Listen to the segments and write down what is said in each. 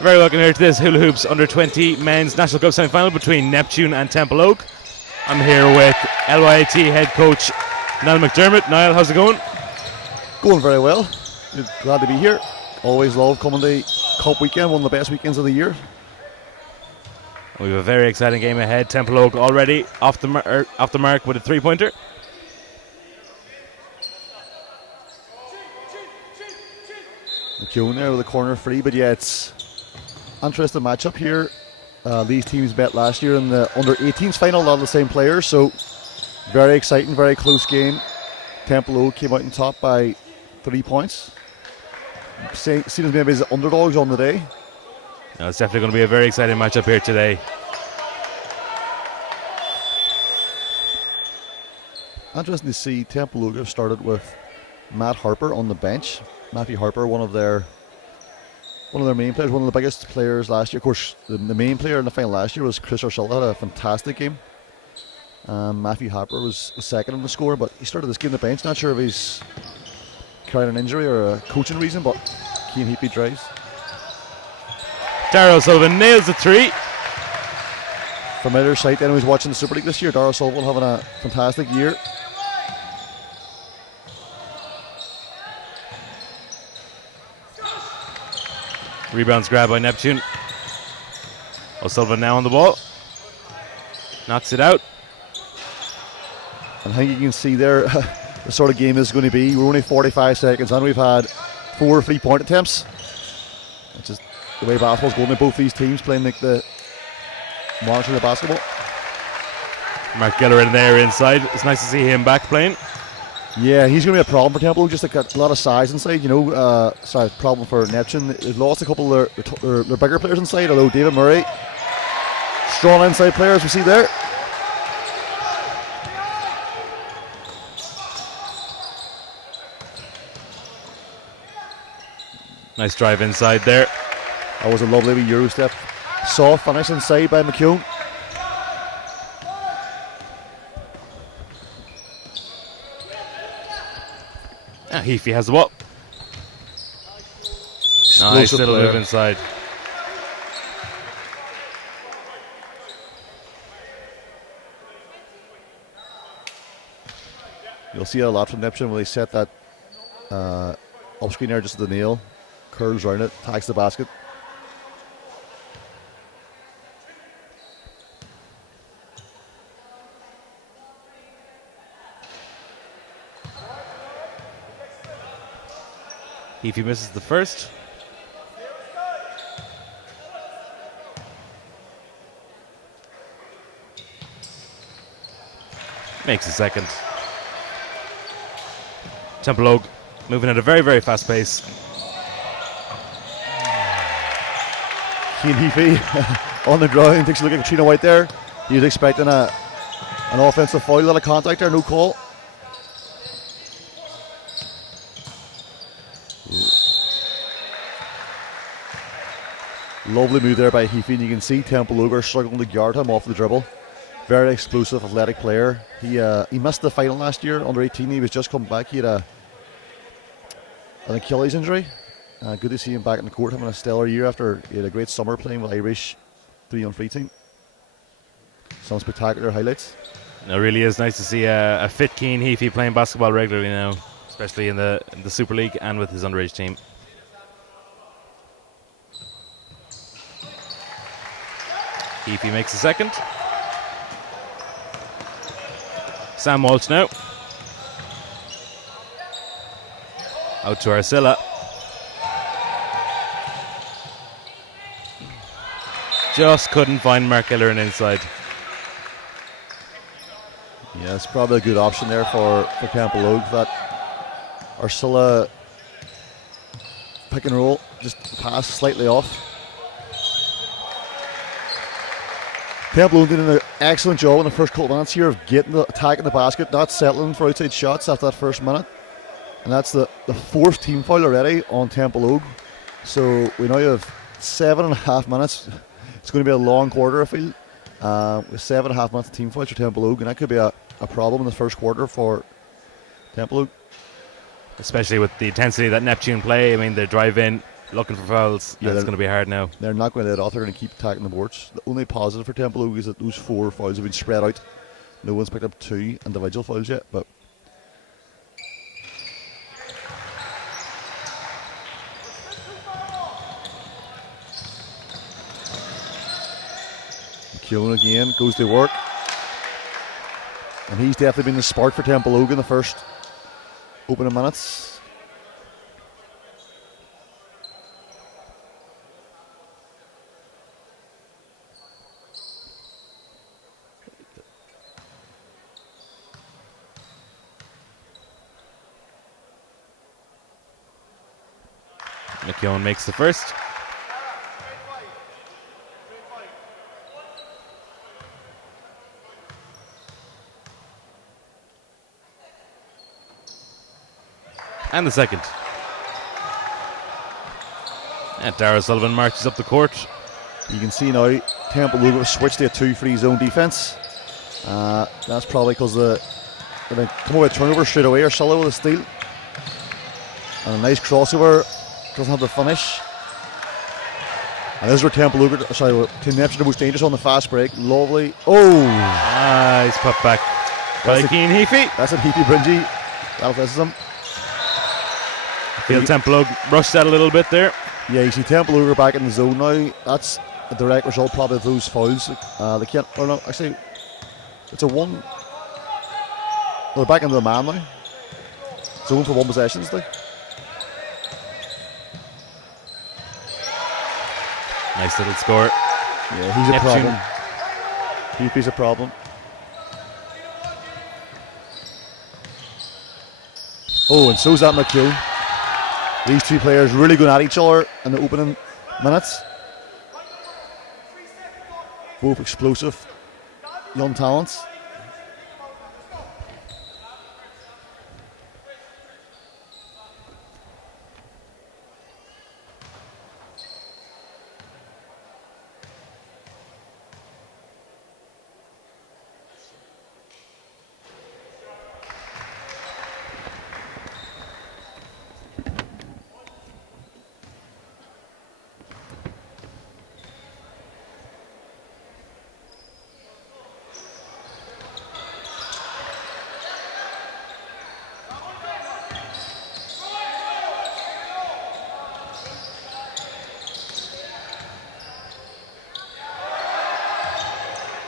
Very welcome here to this Hula Hoops Under 20 Men's National Cup semi-final between Neptune and Templeogue. I'm here with LYT head coach Niall McDermott. Niall, how's it going? Going very well. Glad to be here. Always love coming to Cup weekend, one of the best weekends of the year. We have a very exciting game ahead. Templeogue already off the mark with a three-pointer. McEwen there with a corner free, but yeah, it's interesting matchup here. These teams met last year in the under-18s final, a lot of the same players, so very exciting, very close game. Templeogue came out on top by 3 points. Seen as maybe as underdogs on the day. No, it's definitely going to be a very exciting matchup here today. Interesting to see Templeogue have started with Matt Harper on the bench. Matthew Harper, one of their main players, one of the biggest players last year. Of course, the main player in the final last year was Chris Ursula, had a fantastic game. Matthew Harper was second in the score, but he started this game on the bench. Not sure if he's carrying an injury or a coaching reason, but Cian Heapy drives. Darragh O'Sullivan nails the three. Familiar sight, anyone who's watching the Super League this year. Darragh O'Sullivan having a fantastic year. Rebounds grabbed by Neptune. O'Sullivan now on the ball. Knocks it out. And I think you can see there the sort of game this is going to be. We're only 45 seconds and we've had 4 3-point attempts, which is the way basketball's going to both these teams playing like the monster of the basketball. Mark Gillerin there inside. It's nice to see him back playing. Yeah, he's going to be a problem for Temple. Just like a lot of size inside, you know. Problem for Neptune. They've lost a couple of their bigger players inside, although David Murray, strong inside players we see there. Nice drive inside there. That was a lovely wee Euro step. Soft finish inside by McEwen. Heafy has the ball. Nice little move inside. You'll see it a lot from Neptune when they set that up screen there just at the nail. Curls around it, tags the basket. Heafy misses the first. Makes the second. Templeogue moving at a very, very fast pace. Cian Heapy on the ground, takes a look at Katrina White there. He was expecting an offensive foul, a lot of contact there, no call. Lovely move there by Heafy, and you can see Templeogue are struggling to guard him off the dribble. Very explosive, athletic player. He missed the final last year, under 18. He was just coming back. He had an Achilles injury. Good to see him back in the court, having a stellar year after he had a great summer playing with Irish 3-on-3 team. Some spectacular highlights. It really is nice to see a fit Cian Heafy playing basketball regularly now, especially in the Super League and with his underage team. Heafy makes the second. Sam Walsh now. Out to Ursula. Just couldn't find Mark Gillerin inside. Yeah, it's probably a good option there for Templeogue. That Ursula pick and roll, just pass slightly off. Templeogue did an excellent job in the first couple of minutes here of getting the attack in the basket, not settling for outside shots after that first minute. And that's the fourth team foul already on Templeogue. So we now have 7.5 minutes. It's going to be a long quarter, I feel. With 7.5 minutes of team fouls for Templeogue, and that could be a problem in the first quarter for Templeogue. Especially with the intensity that Neptune play. I mean, they drive in, looking for fouls. Yeah, And it's they're- going to be hard now. They're not going to let it off. They're going to keep attacking the boards. The only positive for Templeogue is that those 4 fouls have been spread out. No one's picked up 2 individual fouls yet, but McKeown again goes to work. And he's definitely been the spark for Templeogue in the first opening minutes. McKeown makes the first. And the second. And Dara Sullivan marches up the court. You can see now Templeogue have switched to a 2-3 zone defence. That's probably because they come away with a turnover straight away, or Sullivan with a steal. And a nice crossover. Doesn't have the finish. And this is where Team Neptune are most dangerous on the fast break. Lovely. Oh! He's put back by Cian Heafy. That's a Heafy Bringy. Athleticism. I feel Templeogue rushed that a little bit there. Yeah, you see Templeogue are back in the zone now. That's a direct result probably of those fouls. They can't, or no, actually, it's a 1. They're back into the man now. Zone for 1 possession still. Nice little score. Yeah, he's a Neptune. problem. Heafy's a problem. Oh, and so's that McKeown. These 2 players really going at each other in the opening minutes. Both explosive young talents.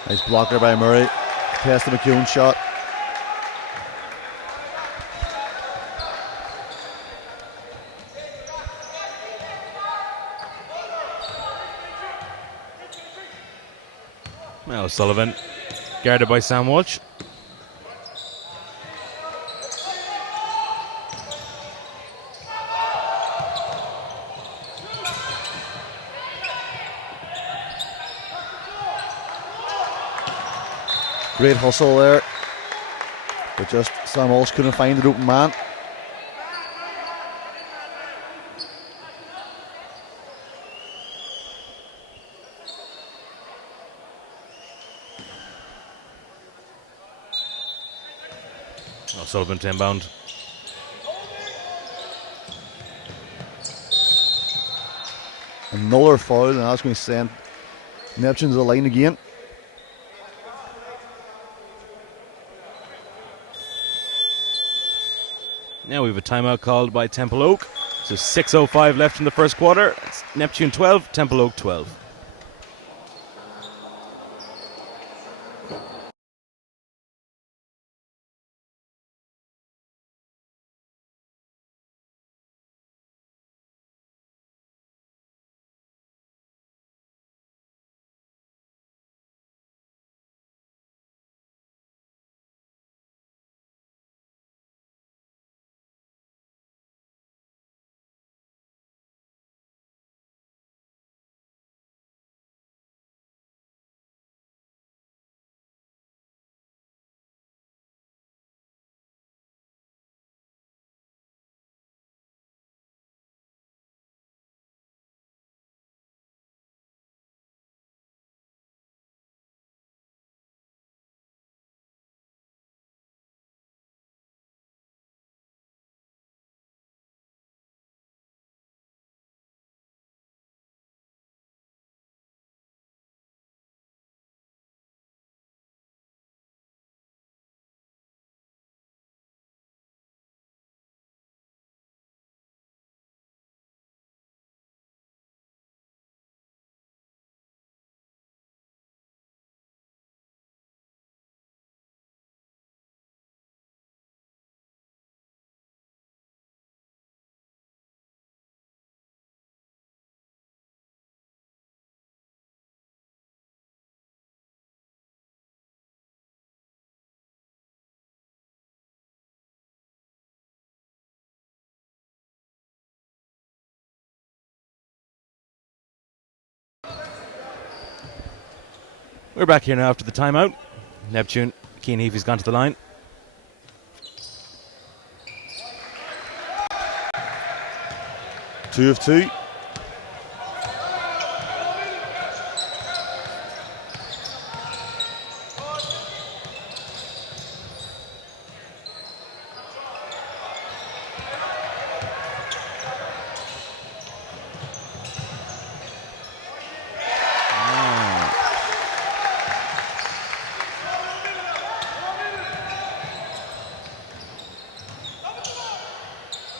Nice blocker by Murray. Past the McKeown shot. Now Sullivan, guarded by Sam Walsh. Great hustle there. But just Sam Walsh couldn't find an open man. Oh, Sullivan to inbound. Another foul, and that's going to send Neptune to the line again. Now we have a timeout called by Templeogue. So 6:05 left in the first quarter. It's Neptune 12, Templeogue 12. We're back here now after the timeout. Neptune, Cian Heafy's gone to the line. Two of two.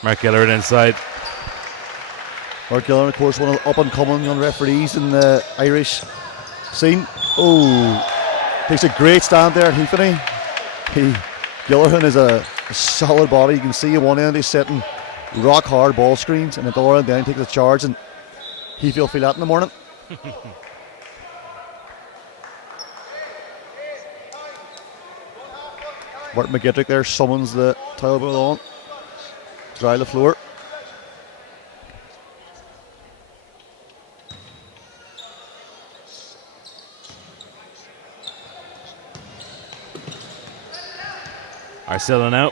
Mark Gillard inside. Mark Gillard, of course, one of the up-and-coming young referees in the Irish scene. Oh, takes a great stand there, Heafy. Gillard is a solid body. You can see at one end he's setting rock hard ball screens, and at the other end then he takes a charge, and Heafy will feel that in the morning. Martin McGittrick there summons the tile ball on. Dry the floor. Arcilla now.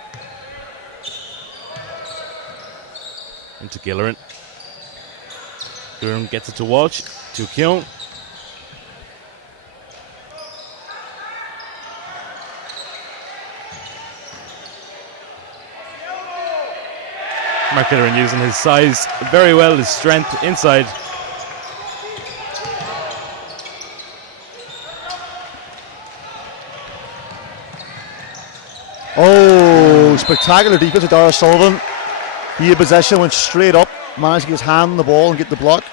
Into Gillerin. Gillerin gets it to Walsh. To Keown. Mark Gillerin using his size very well, his strength inside. Oh, spectacular defense with Dara Sullivan. He had possession, went straight up, managed to get his hand on the ball and get the block.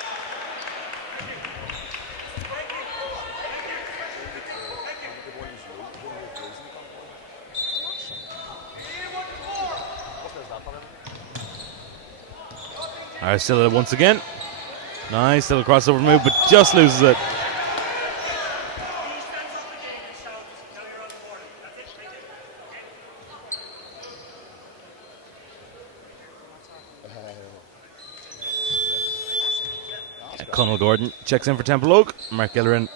Arcilla once again. Nice little crossover move, but just loses it. Conal Gordon checks in for Templeogue. Mark Gillerin.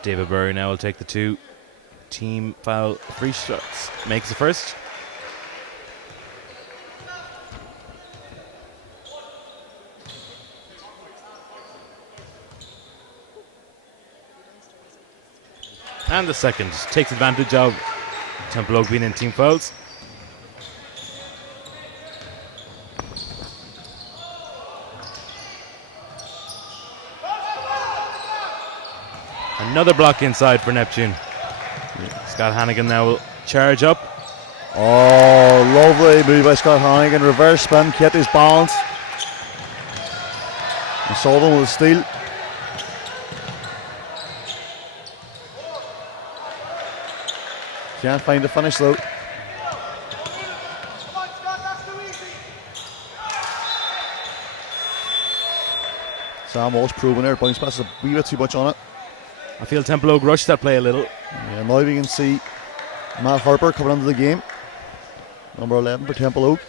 David Burry now will take the two team foul free shots. Makes the first. And the second. Takes advantage of Templeogue being in team fouls. Another block inside for Neptune. Scott Hannigan now will charge up. Oh, lovely move by Scott Hannigan. Reverse spin, kept his balance. And Sullivan with a steal. Can't find the finish though. Sam Walsh proving there. Bounce pass is a wee bit too much on it. I feel Templeogue rushed that play a little. Yeah, now we can see Matt Harper coming into the game. Number 11 for Templeogue.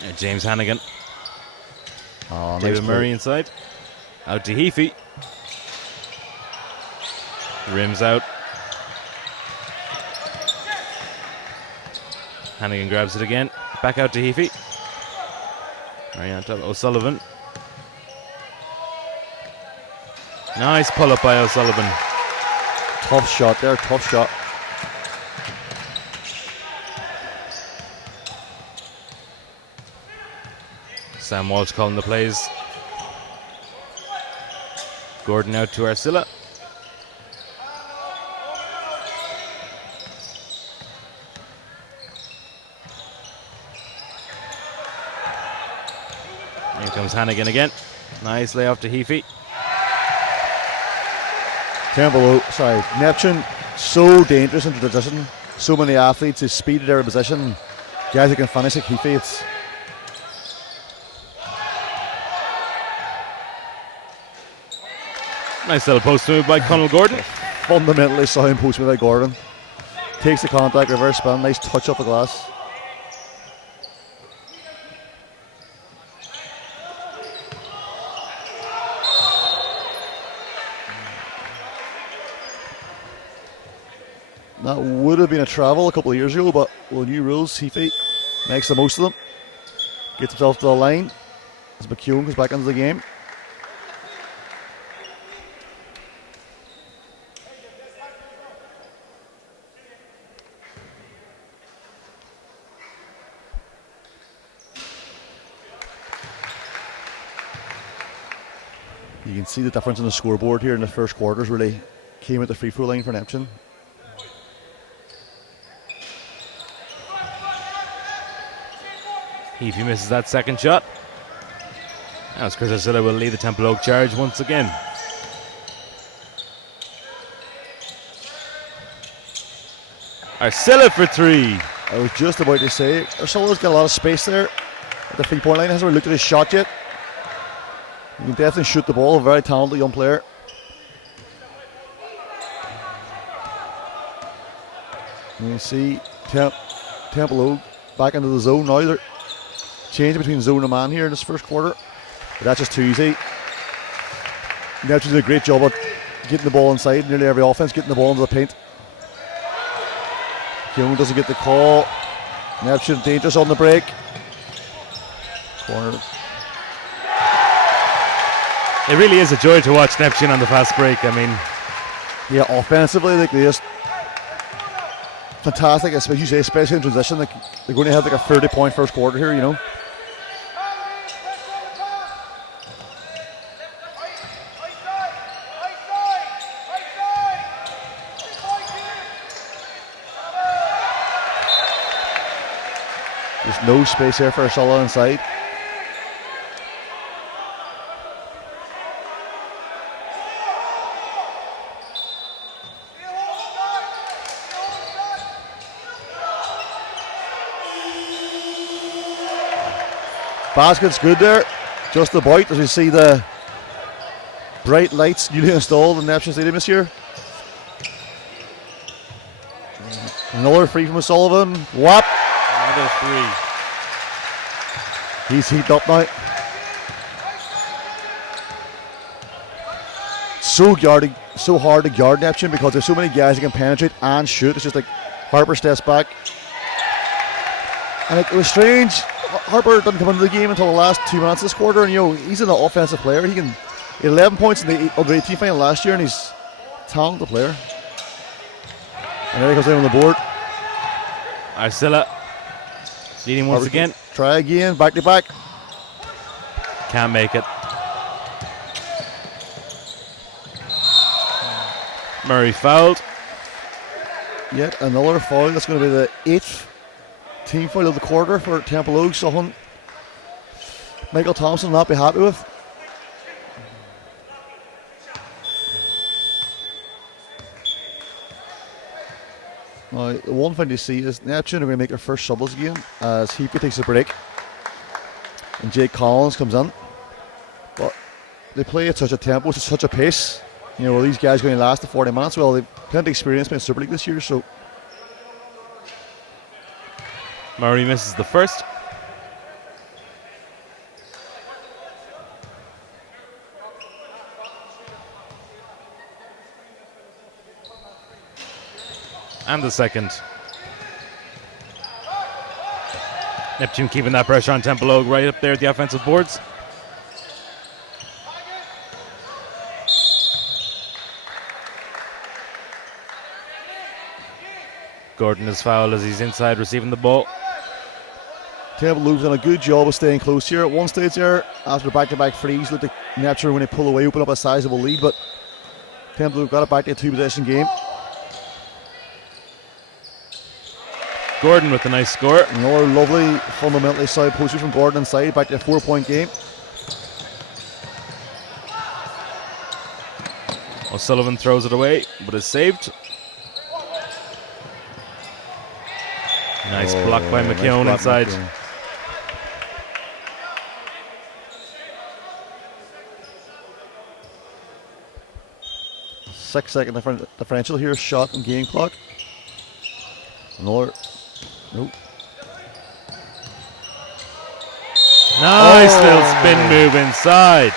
Yeah, James Hannigan. Oh, David nice Murray play. inside. Out to Heafy. Rims out. Hannigan grabs it again. Back out to Heafy. Right on top. O'Sullivan. Nice pull up by O'Sullivan. Tough shot there, tough shot. Sam Walsh calling the plays. Gordon out to Arcilla. Here comes Hannigan again. Nice layoff to Heafy. Neptune, so dangerous into the position. So many athletes, his speed at every position. Guys that can finish like he fades. Nice little post move by Conal Gordon. Fundamentally sound post move by Gordon. Takes the contact, reverse spin, nice touch off the glass. That would have been a travel a couple of years ago, but with new rules, Heafy makes the most of them. Gets himself to the line as McKeown comes back into the game. You can see the difference in the scoreboard here in the first quarters really came at the free throw line for Neptune. Heafy misses that second shot. As Chris Arcilla will lead the Templeogue charge once again. Arcilla for three. I was just about to say, Arcilla's got a lot of space there at the 3-point line. Hasn't really looked at his shot yet. He can definitely shoot the ball. A very talented young player. You see Templeogue back into the zone now. They're changing between zone and man here in this first quarter. But that's just too easy. Neptune did a great job of getting the ball inside. Nearly every offense getting the ball into the paint. Keown doesn't get the call. Neptune dangerous on the break. Corner. It really is a joy to watch Neptune on the fast break. I mean, yeah, offensively, like they just fantastic. Especially in transition, like they're going to have like a 30-point first quarter here, you know. There's no space here for Arcilla inside. Basket's good there, just about as we see the bright lights newly installed in Neptune Stadium this year. Another free from O'Sullivan. Whap! another three. He's heated up now. So hard to guard Neptune because there's so many guys that can penetrate and shoot. It's just like Harper steps back. And it was strange. Harper didn't come into the game until the last 2 minutes of this quarter, and he's an offensive player. He had 11 points in the under 18 final last year, and he's a talented player. And there he comes in on the board. Arcilla leading once again. Try again, back to back. Can't make it. Murray fouled. Yet another foul. That's going to be the 8th team foul of the quarter for Templeogue. Something Michael Thompson will not be happy with. Now, the one thing to see is Neptune are going to make their first subs again as Heapy takes a break and Jake Collins comes in. But they play at such a tempo, at such a pace. Well, these guys are going to last the 40 minutes. Well, they've plenty of experience playing Super League this year, so. Murray misses the first. And the second. Neptune keeping that pressure on Templeogue right up there at the offensive boards. Gordon is fouled as he's inside receiving the ball. Templeogue's done a good job of staying close here. At one stage there, after back-to-back frees, looked like Neptune when they pull away, open up a sizable lead, but Templeogue got it back to a 2-possession game. Gordon with a nice score. Another lovely, fundamentally side poster from Gordon inside, back to a 4-point game. O'Sullivan throws it away, but is saved. Nice block by McKeown block inside. McKeown. 6-second differential here. Shot and game clock. Another. Nope. Nice little spin move inside.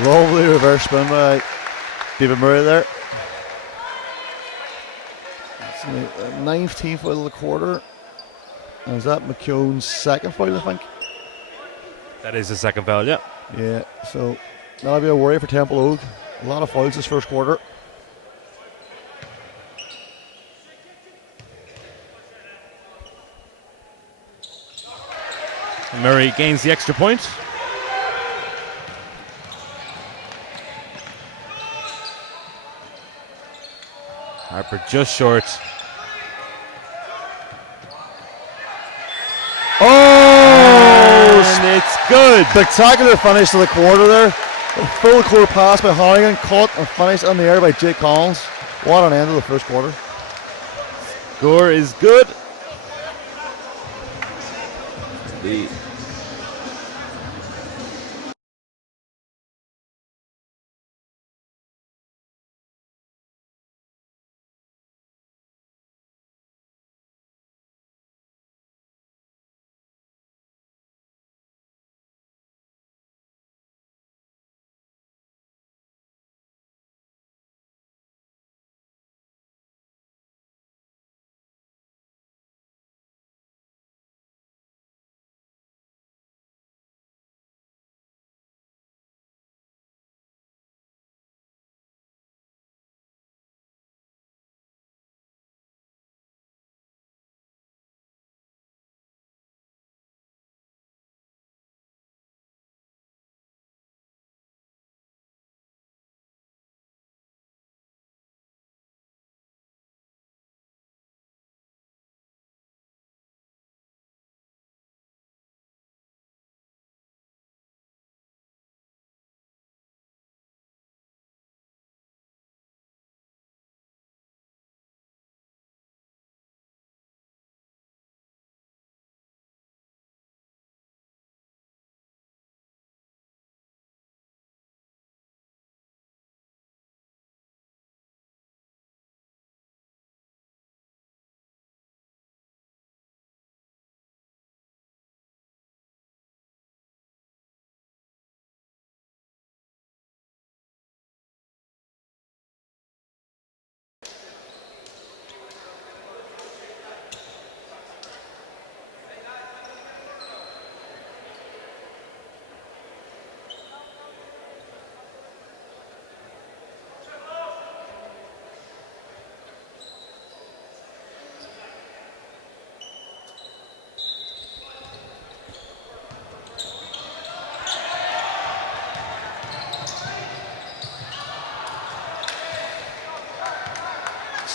Lovely reverse spin by David Murray there. It's the 19th foul of the quarter. And is that McKeown's second foul, I think? That is the second foul, yeah. Yeah, so that'll be a worry for Templeogue. A lot of fouls this first quarter. Murray gains the extra point. Harper just short. Oh! And it's good. Spectacular finish to the quarter there. A full court pass by Harrigan, caught and finished in the air by Jake Collins. What an end of the first quarter. Score is good. The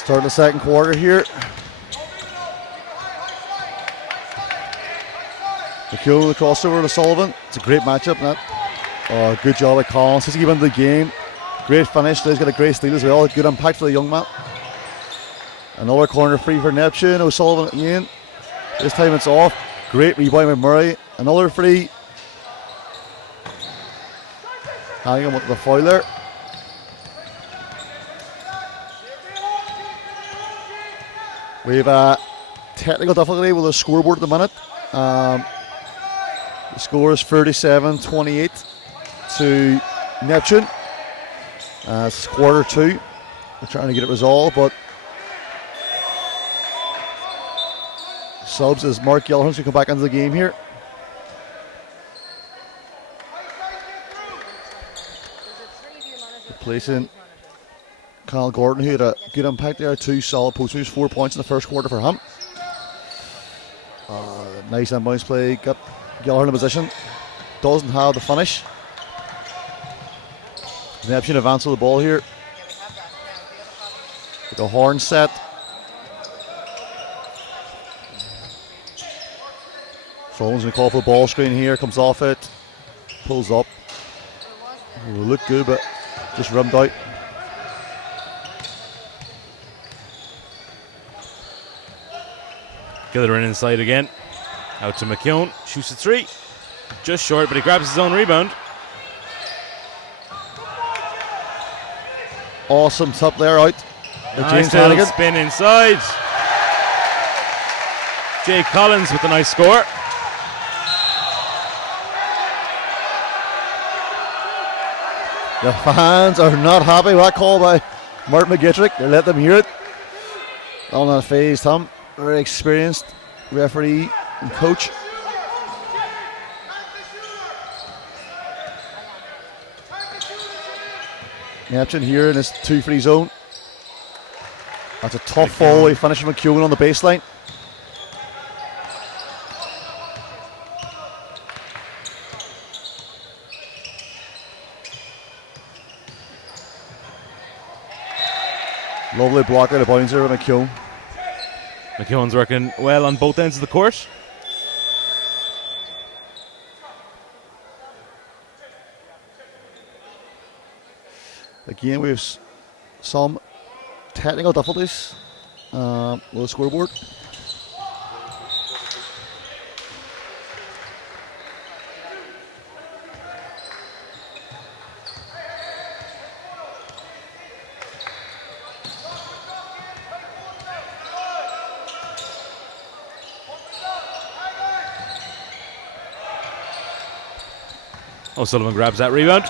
Start the second quarter here. McKeown the crossover to Sullivan. It's a great matchup. Good job by Collins. He's given the game. Great finish. He's got a great steal as well. Good impact for the young man. Another corner free for Neptune. O'Sullivan again. This time it's off. Great rebound by Murray. Another free. Hanging him with the foul there. We have a technical difficulty with the scoreboard at the minute. The score is 37-28 to Neptune. It's quarter two. We're trying to get it resolved, but subs is Mark Gallagher to come back into the game here. Replacing Kyle Gordon, who had a good impact there. 2 solid post moves, 4 points in the first quarter for him. Nice inbounds play. Got Gallagher in a position. Doesn't have the finish. Neptune advance with the ball here. With a horn set. Sullivan's going to call for the ball screen here. Comes off it. Pulls up. Will look good, but just rimmed out. Gillerin inside again. Out to McKeown. Shoots a three. Just short, but he grabs his own rebound. Awesome top there out. Nice little spin inside. Jay Collins with a nice score. The fans are not happy with that call by Martin McGittrick. They let them hear it. All not phased him. Very experienced referee and coach. Neptune here in his 2-free zone. That's a tough fall away finish from McKeown on the baseline. Lovely block out of bounds there with McKeown. McKeown's working well on both ends of the court. Again, we have some technical difficulties with the scoreboard. O'Sullivan grabs that rebound.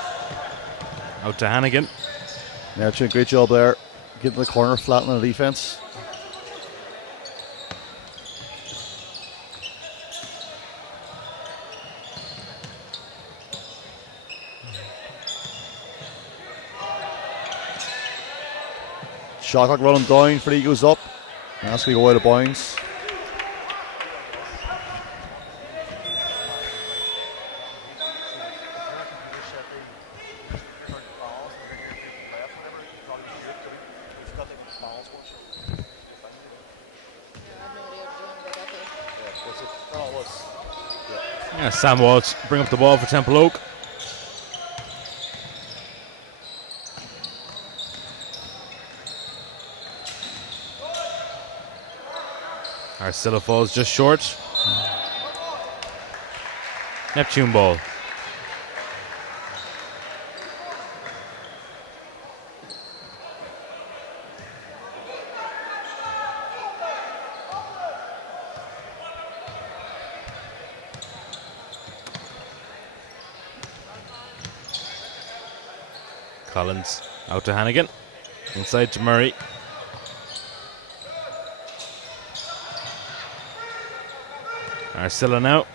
Out to Hannigan. Neptune, great job there. Getting to the corner, flattening the defense. Shot clock running down, free goes up. And that's going to go out of bounds. Yeah, Sam Walsh bring up the ball for Templeogue. Arcilla falls just short. Neptune ball. Collins out to Hannigan. Inside to Murray. Arcilla now.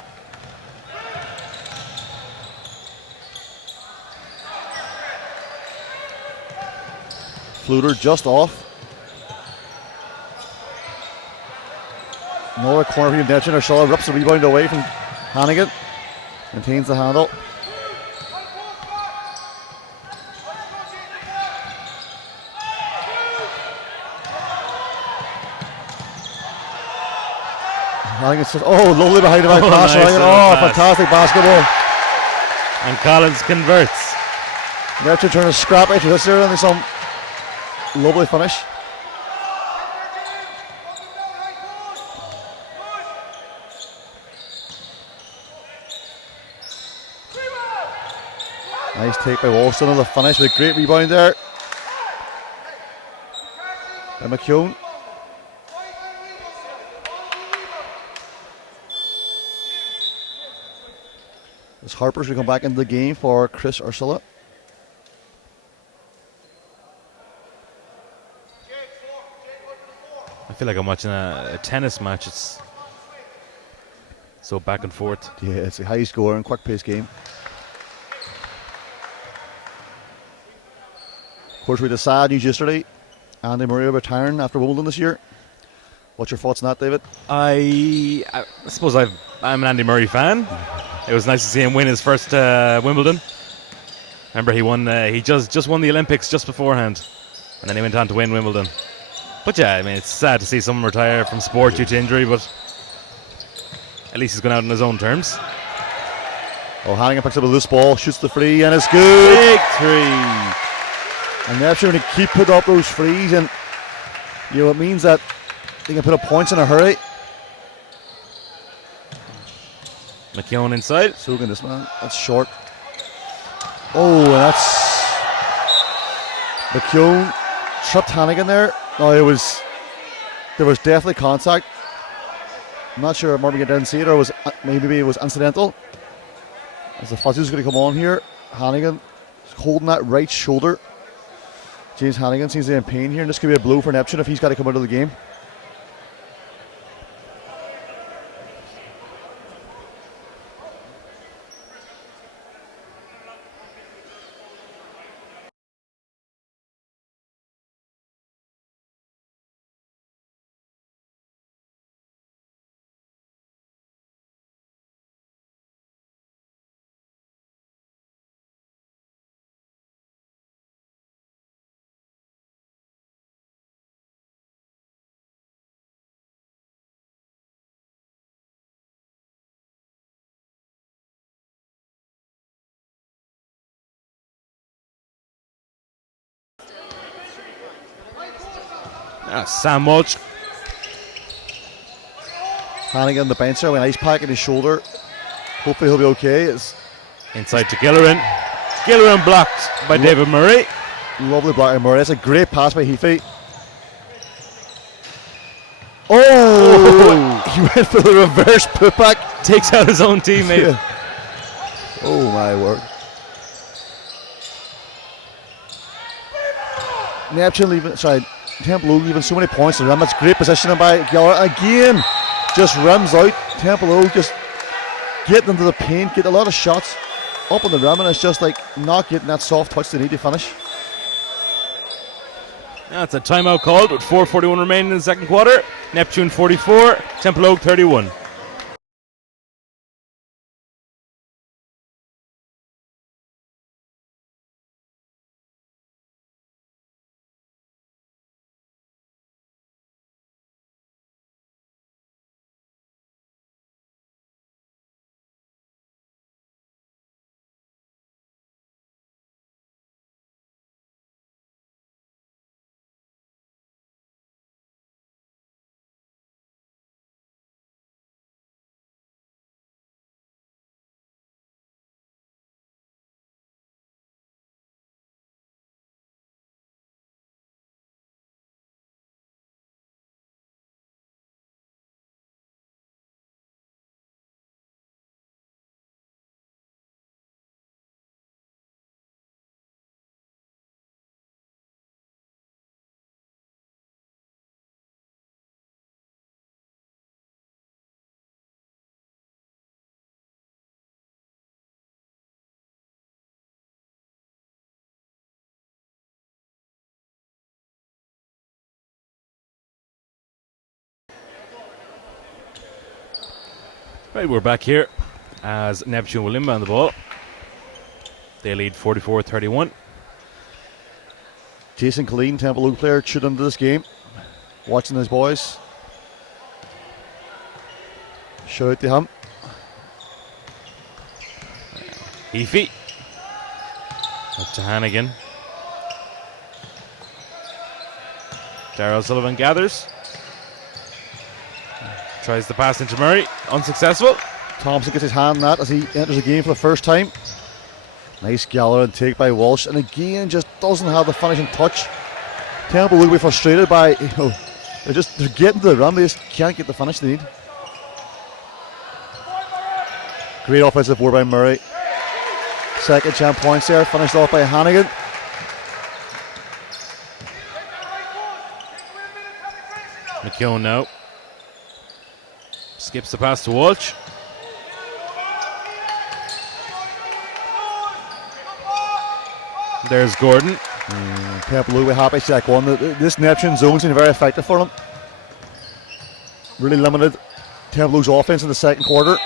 Fluter just off. Another corner from Neptune. Shaw rips the rebound away from Hannigan. Maintains the handle. Lovely behind the back pass. Nice pass. Fantastic basketball. And Collins converts. Neptune trying to scrap it. This there, and there's some lovely finish. Nice take by Walston on the finish with a great rebound there. And McKeown. As Harper's going to come back into the game for Chris Ursula. I feel like I'm watching a tennis match. It's so back and forth. Yeah, it's a high scoring, quick paced game. Of course, we had the sad news yesterday. Andy Murray retiring after Wimbledon this year. What's your thoughts on that, David? I suppose I'm an Andy Murray fan. It was nice to see him win his first Wimbledon. Remember, he won. He just won the Olympics just beforehand, and then he went on to win Wimbledon. But yeah, I mean, it's sad to see someone retire from sport due to injury, but at least he's gone out on his own terms. Oh, Hannigan picks up a loose ball, shoots the free, and it's good. Big three. And they're trying to keep putting up those frees, and it means that they can put up points in a hurry. McKeown inside. Sogan this man. That's short. Oh, and that's McKeown tripped Hannigan there. No, there was definitely contact. I'm not sure if Morgan didn't see it or maybe it was incidental. As the fuzzy's going to come on here, Hannigan holding that right shoulder. James Hannigan seems to be in pain here, and this could be a blow for Neptune if he's got to come out of the game. Sam Walsh. Hannigan on the bench there with an ice pack in his shoulder. Hopefully he'll be okay. It's Inside to Gillerin. Gillerin blocked by David Murray. lovely block by Murray. That's a great pass by Heafy. Oh! He went for the reverse putback. Takes out his own teammate. Yeah. Oh my word. Neptune Templeogue leaving so many points to rim. That's great positioning by Gallagher. Again, just rims out. Templeogue just getting into the paint, get a lot of shots up on the rim, and it's just like not getting that soft touch they need to finish. That's a timeout called with 4:41 remaining in the second quarter. Neptune 44, Templeogue 31. Right, we're back here as Neptune will inbound the ball. They lead 44-31. Jason Colleen, Templeogue player, tuned into this game, watching his boys. Shout out to him. Heafy. Up to Hannigan. Darryl Sullivan gathers. Tries the pass into Murray. Unsuccessful. Thompson gets his hand on that as he enters the game for the first time. Nice Gallagher and take by Walsh, and again just doesn't have the finishing touch. Temple will be frustrated by, they're getting to the rim, they just can't get the finish they need. Great offensive board by Murray. Second champ points there, finished off by Hannigan. McKeown now. Skips the pass to Walsh. There's Gordon. Templeogue will be happy to see that one. This Neptune zone's been very effective for them. Really limited Templeogue's offense in the second quarter.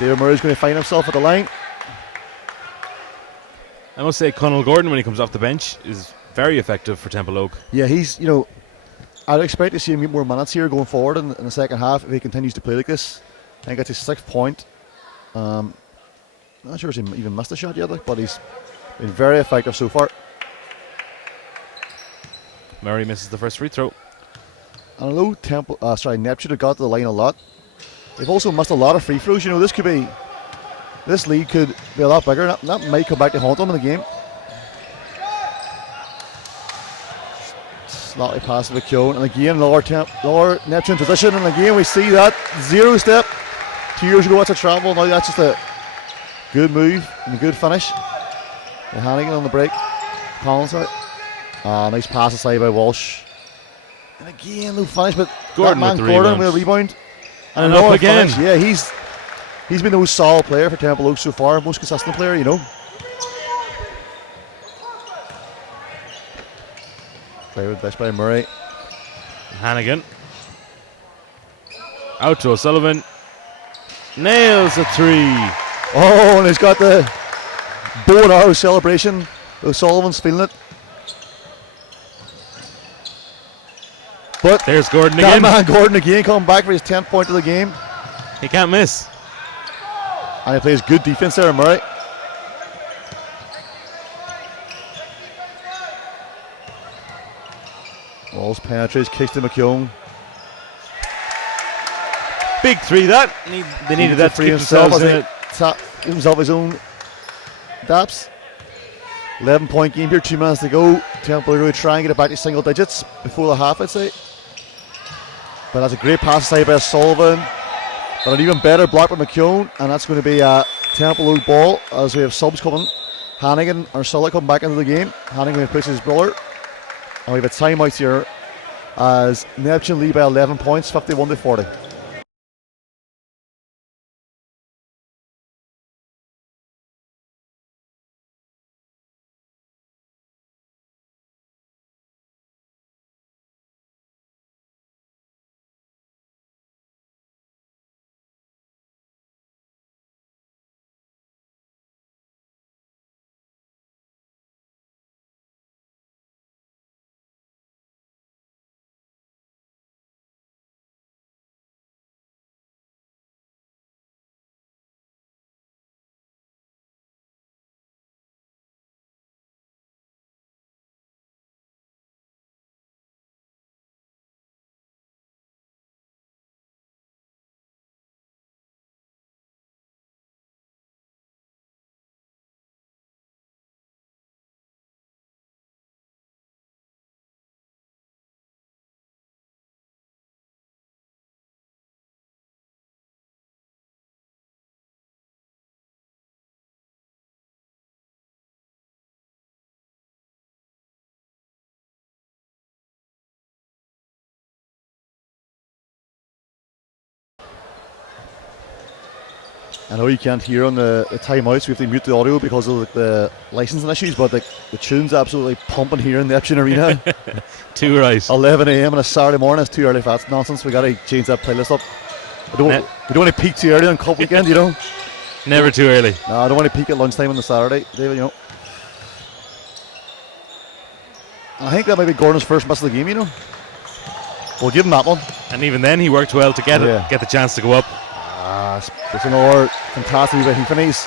David Murray's going to find himself at the line. I must say, Conal Gordon, when he comes off the bench, is very effective for Templeogue. Yeah, he's, I'd expect to see him get more minutes here going forward in the second half if he continues to play like this. I think that's his 6th point. Not sure if he even missed a shot yet, but he's been very effective so far. Murray misses the first free throw. And I know Neptune have got to the line a lot. They've also missed a lot of free throws. You know, this lead could be a lot bigger. That might come back to haunt them in the game. Slightly past the McKeown, and again lower Neptune position, and again we see that 0 step. 2 years ago that's a travel, now that's just a good move and a good finish. And Hannigan on the break. Collins, sorry. Nice pass aside by Walsh. And again no finish, but Gordon that man with the Gordon rebound. with a rebound. And up again. Finish. Yeah, he's been the most solid player for Templeogue so far, most consistent player, you know. Play with this by Murray. Hannigan. Out to O'Sullivan. Nails a 3. Oh, and he's got the bow and arrow celebration. O'Sullivan's feeling it. But There's Gordon that again. man Gordon again coming back for his 10th point of the game. He can't miss. And he plays good defense there, Murray. Walls penetrates, kicks to McKeown. Big 3 that. They needed that to free keep himself. themselves in it. Give himself his own daps. 11-point game here, 2 minutes to go. Temple really try and get it back to single digits before the half, I'd say. But that's a great pass aside by Sullivan. But an even better block by McKeown, and that's going to be a Templeogue ball as we have subs coming. Hannigan or Sulla coming back into the game. Hannigan replaces his brother. And we have a timeout here as Neptune lead by 11 points, 51-40. I know you can't hear on the timeouts, we have to mute the audio because of the licensing issues, but the tune's absolutely pumping here in the Neptune Arena. Too right. 11 a.m. on a Saturday morning, it's too early for that nonsense. We got to change that playlist up. We don't want to peak too early on Cup weekend, you know. Never too early. No, I don't want to peak at lunchtime on the Saturday, David, you know. I think that might be Gordon's first miss of the game, you know. We'll give him that one. And even then, he worked well to get the chance to go up. It's another fantastic move. He finishes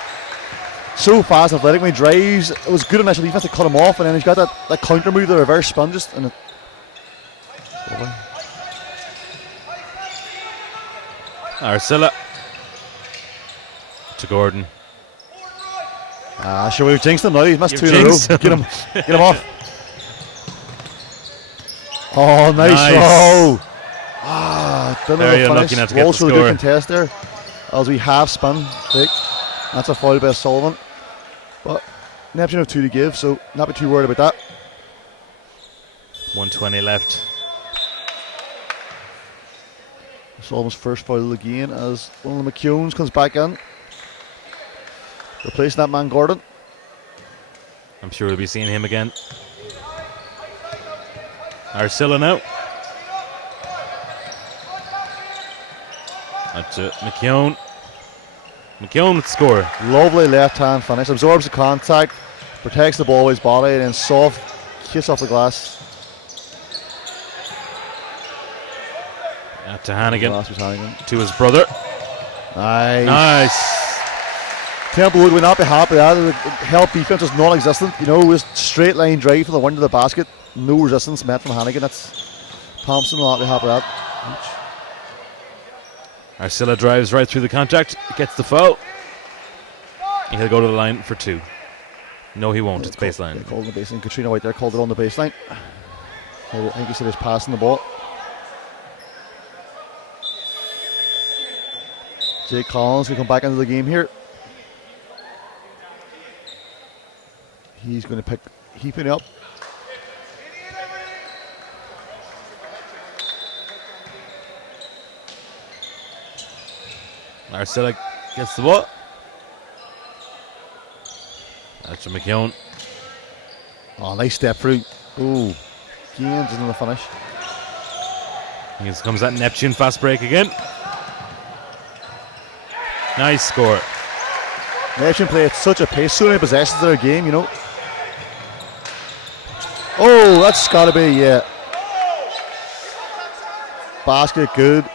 so fast, athletic when he drives. It was good initial defense to cut him off, and then he's got that counter move, the reverse spin, just and Arcilla to Gordon. Sure, we've jinxed him now. He's missed You've 2 in a row. jinxed him. Get him off. Oh, nice. Didn't Very finish. unlucky not to get Walsh the with a good score. contest there. As we half spin, fake. That's a foul by Sullivan. But Neptune have 2 to give, so not be too worried about that. 1:20 left. Sullivan's first foul of the game as one of the McKeowns comes back in, replacing that man Gordon. I'm sure we'll be seeing him again. Arcilla now. That's it. McKeown. McKeown with the score. Lovely left hand finish. Absorbs the contact, protects the ball with his body, and then soft kiss off the glass. To Hannigan. Hannigan. To his brother. Nice. Templeogue would not be happy with that. The help defense was non-existent. You know, just straight line drive from the wing to the basket. No resistance met from Hannigan. That's Thompson will not be happy with that. Arcilla drives right through the contact, gets the foul. He'll go to the line for 2. No, he won't. It's baseline. Called on the baseline. Katrina White there called it on the baseline. I think he said he's passing the ball. Jake Collins can come back into the game here. He's going to pick Heaping up. Arcilla gets the ball. That's from McKeown. Oh, nice step through. Ooh, Gaines is on the finish. Here comes that Neptune fast break again. Nice score. Neptune play at such a pace, so many possessions of their game, you know. Oh, that's got to be, yeah. Basket, good.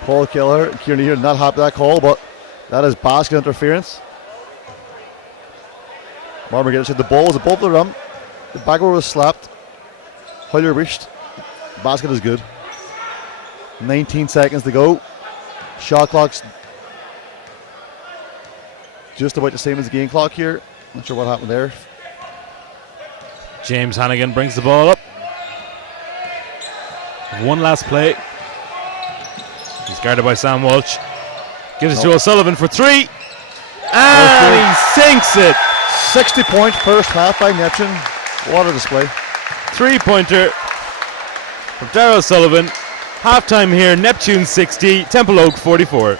Paul Keller, Kieran here, not happy with that call, but that is basket interference. Marmer gets it. The ball was above the rim. The backboard was slapped. Hoyer reached. Basket is good. 19 seconds to go. Shot clock's just about the same as the game clock here. Not sure what happened there. James Hannigan brings the ball up. One last play. He's guarded by Sam Walsh. Gives it to O'Sullivan for 3. And he sinks it. 60-point first half by Neptune. What a display. 3-pointer from Darrell Sullivan. Halftime here, Neptune 60, Templeogue 44.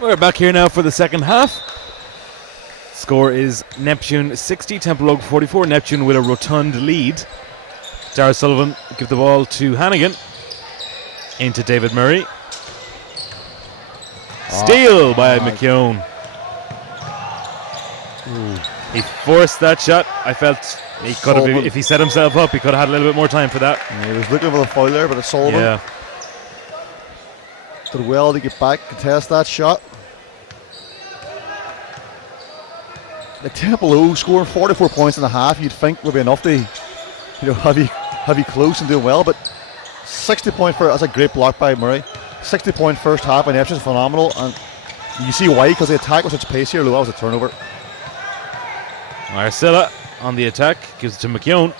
We're back here now for the second half. Score is Neptune 60, Templeogue 44. Neptune with a rotund lead. Dara Sullivan give the ball to Hannigan. Into David Murray. Steal by McKeown. He forced that shot. I felt he could have, if he set himself up, he could have had a little bit more time for that. Yeah, he was looking for the foul there, but it's Sullivan. Yeah. Did well to get back, contest that shot. The Templeogue scoring 44 points in the half, you'd think would be enough to, have you close and doing well, but 60 point for, that's a great block by Murray. 60 point first half by Neptune's phenomenal, and you see why, because the attack was such pace here. That was a turnover. Marcella on the attack, gives it to McKeown.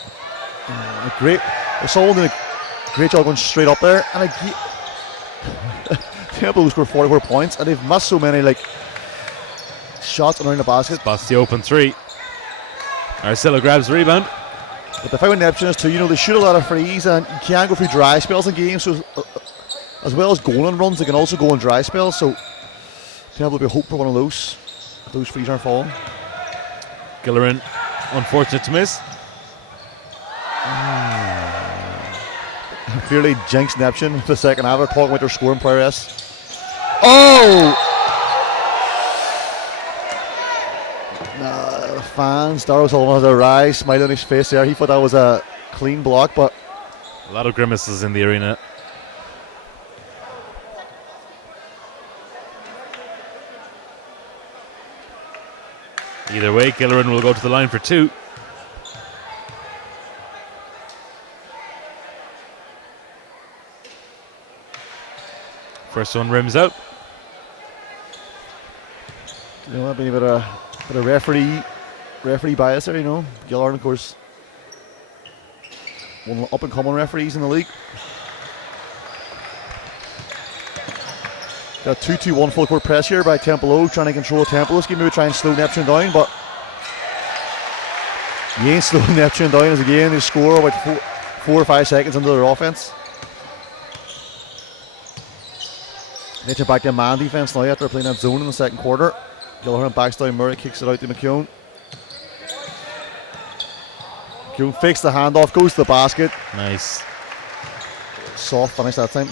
Sullivan did a great job going straight up there, and Temple scored 44 points, and they've missed so many shots around the basket. Spots the open three. Marcella grabs the rebound. But the fight with Neptune is too, they shoot a lot of frees, and you can't go through dry spells in games, so as well as going on runs, they can also go on dry spells, so Temple will be hope for one of those if those frees aren't falling. Gillerin, unfortunate to miss. Clearly jinxed Neptune for the second half. Talking about their scoring progress. Oh! Fans, Dara Sullivan has a wry smile on his face there. He thought that was a clean block, but a lot of grimaces in the arena. Either way, Gillerin will go to the line for two. First one rims out. That'd be a bit of referee bias there, Gillerin, of course, one of the up-and-coming referees in the league. Got 2-2-1 full court press here by Templeogue, trying to control tempo. This game, maybe try and slow Neptune down, but you ain't slowing Neptune down as again they score about 4 or 5 seconds into their offense. Neptune back to man defense now after playing that zone in the second quarter. Gillerin backs down Murray, kicks it out to McKeown. McKeown fakes the handoff, goes to the basket. Nice. Soft finish that time.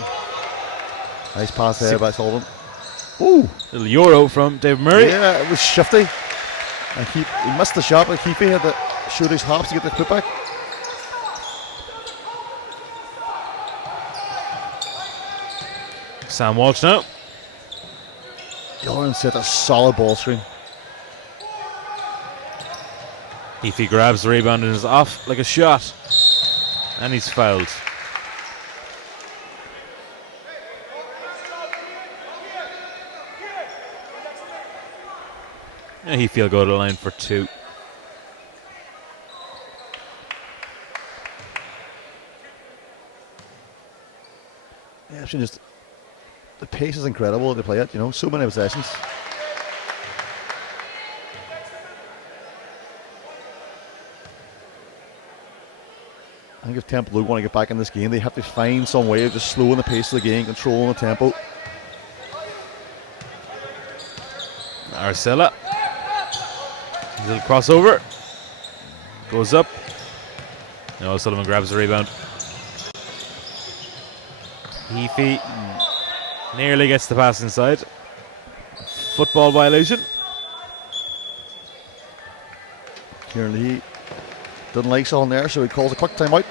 Nice pass there by Sullivan. Ooh! Little Euro from Dave Murray. Yeah, it was shifty. And he missed the shot, but Keefe had to shoot his hops to get the putback. Sam Walsh now. Gillerin set a solid ball screen. Keefe grabs the rebound and is off like a shot. And he's fouled. And Heath will go to the line for two. Yeah, just the pace is incredible to play it, so many possessions. I think if Templeogue want to get back in this game, they have to find some way of just slowing the pace of the game, controlling the tempo. Arcella. Little crossover. Goes up. No, Sullivan grabs the rebound. Heafy nearly gets the pass inside. Football violation. Kieran Lee doesn't like on there, so he calls a quick timeout.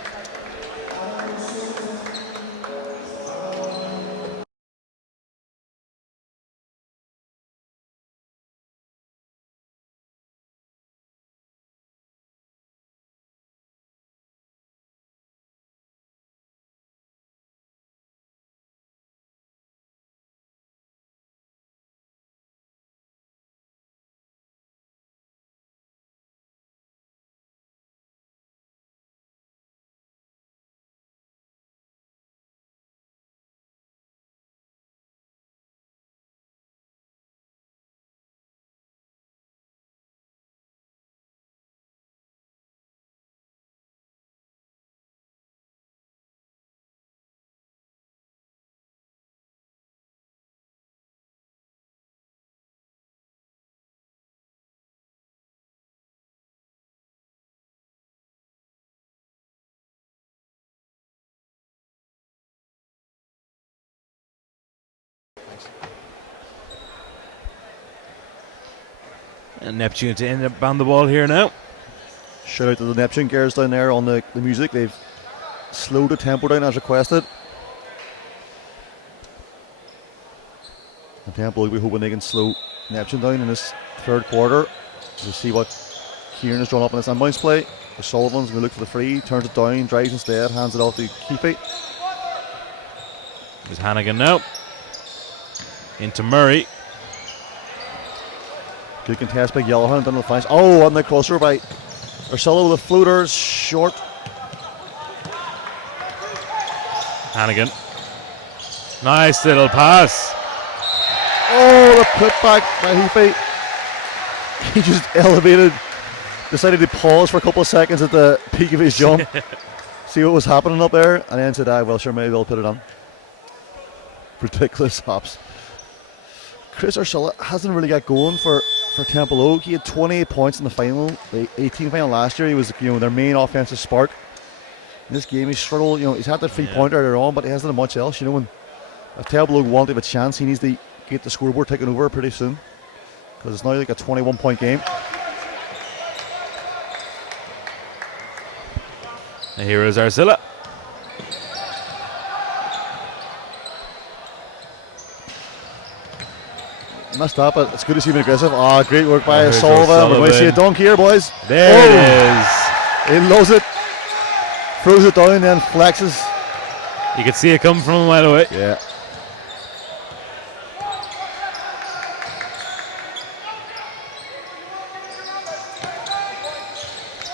And Neptune to end up on the ball here now. Shout out to the Neptune girls down there on the music. They've slowed the tempo down as requested. And Temple will be hoping they can slow Neptune down in this third quarter. We'll see what Kieran has drawn up in this inbounds play. Sullivan's going to look for the free, turns it down, drives instead, hands it off to Keefe. There's Hannigan now. Into Murray. Good contest by Yellowhound down the flanks. Oh, on the crosser by Ursula with a floater, short. Hannigan. Nice little pass. Oh, the putback by Keefe. He just elevated, decided to pause for a couple of seconds at the peak of his jump, see what was happening up there, and then said, well, sure, maybe I'll put it on. Ridiculous hops. Chris Ursula hasn't really got going for Templeogue. He had 28 points in the final, the 18 final last year. He was, their main offensive spark. In this game, he's struggled. He's had that 3-pointer earlier on, but he hasn't done much else. And if Templeogue want to have a chance, he needs to get the scoreboard taken over pretty soon, because it's now like a 21-point game. And here is Ursula. Messed up, but it's good to see him aggressive. Great work by Here's Sullivan. We're going to see a dunk here, boys. There it He loves it. Throws it down, then flexes. is. You can see it coming from a mile away. Yeah.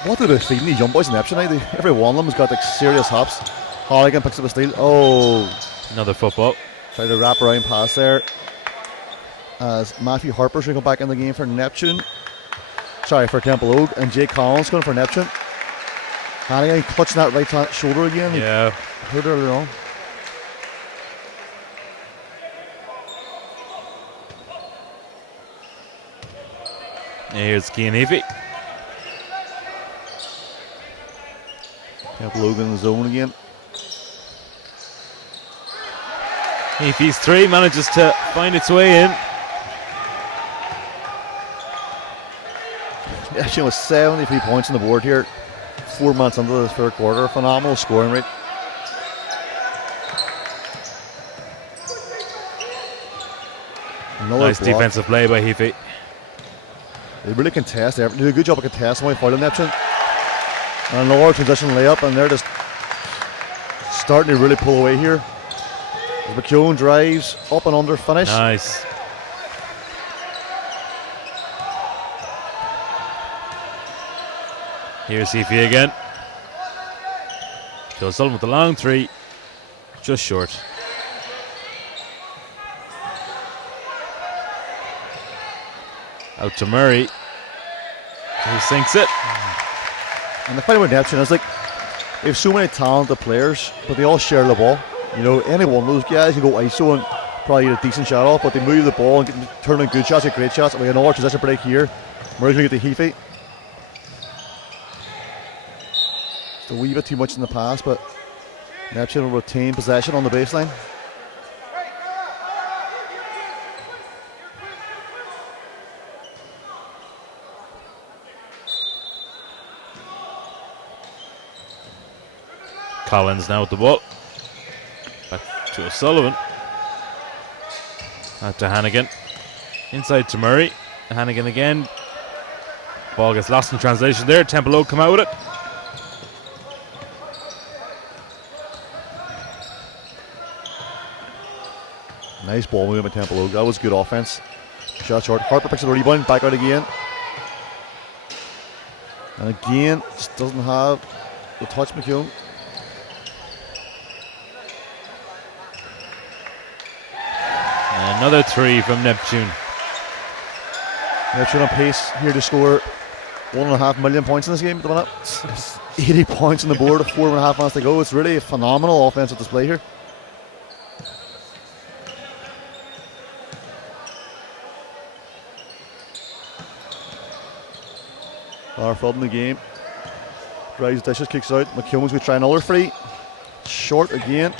What are they feeding these young boys in Neptune tonight? Every one of them has got like serious hops. Harrigan picks up a steal. Another football. Tried to wrap around pass there. As Matthew Harper's going to go back in the game for Neptune. Sorry, for Templeogue. And Jay Collins going for Neptune. Hannigan clutching that right shoulder again. Yeah. Heard earlier on. Here's Cian Heafy. Templeogue in the zone again. Heafy's three manages to find its way in. Actually, with 73 points on the board here, 4 months into the third quarter. Phenomenal scoring rate. Another Nice block. defensive play by Heafy. They really contest. They do a good job of contesting when they foul Neptune. And another transition layup, and they're just starting to really pull away here. As McKeown drives up and under finish. Nice. Here's Heafy again. Joe Sullivan with the long three. Just short. Out to Murray. He sinks it. And the fight with Neptune is like, they have so many talented players, but they all share the ball. Any one of those guys can go ISO and probably get a decent shot off, but they move the ball and turn in good shots, get great shots. We have another transition break here. Murray's going to get to Heafy. Just a wee bit too much in the pass, but Neptune will retain possession on the baseline. Collins now with the ball. Back to O'Sullivan. Out to Hannigan. Inside to Murray. Hannigan again. Ball gets lost in translation there. Templeogue come out with it. Nice ball movement by Templeogue. That was good offense. Shot short. Harper picks up the rebound. Back out again. And again, just doesn't have the touch, McKeown. Another three from Neptune. Neptune on pace here to score 1.5 million points in this game at the minute. 80 points on the board, 4.5 minutes to go. It's really a phenomenal offensive display here. Arfeld in the game. Drives dishes, kicks out. McKeown's going to try another free. Short again.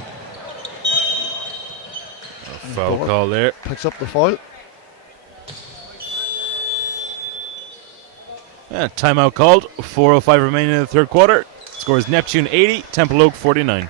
Foul call there. Picks up the foul. Yeah, timeout called. 4:05 remaining in the third quarter. Score is Neptune 80, Templeogue 49.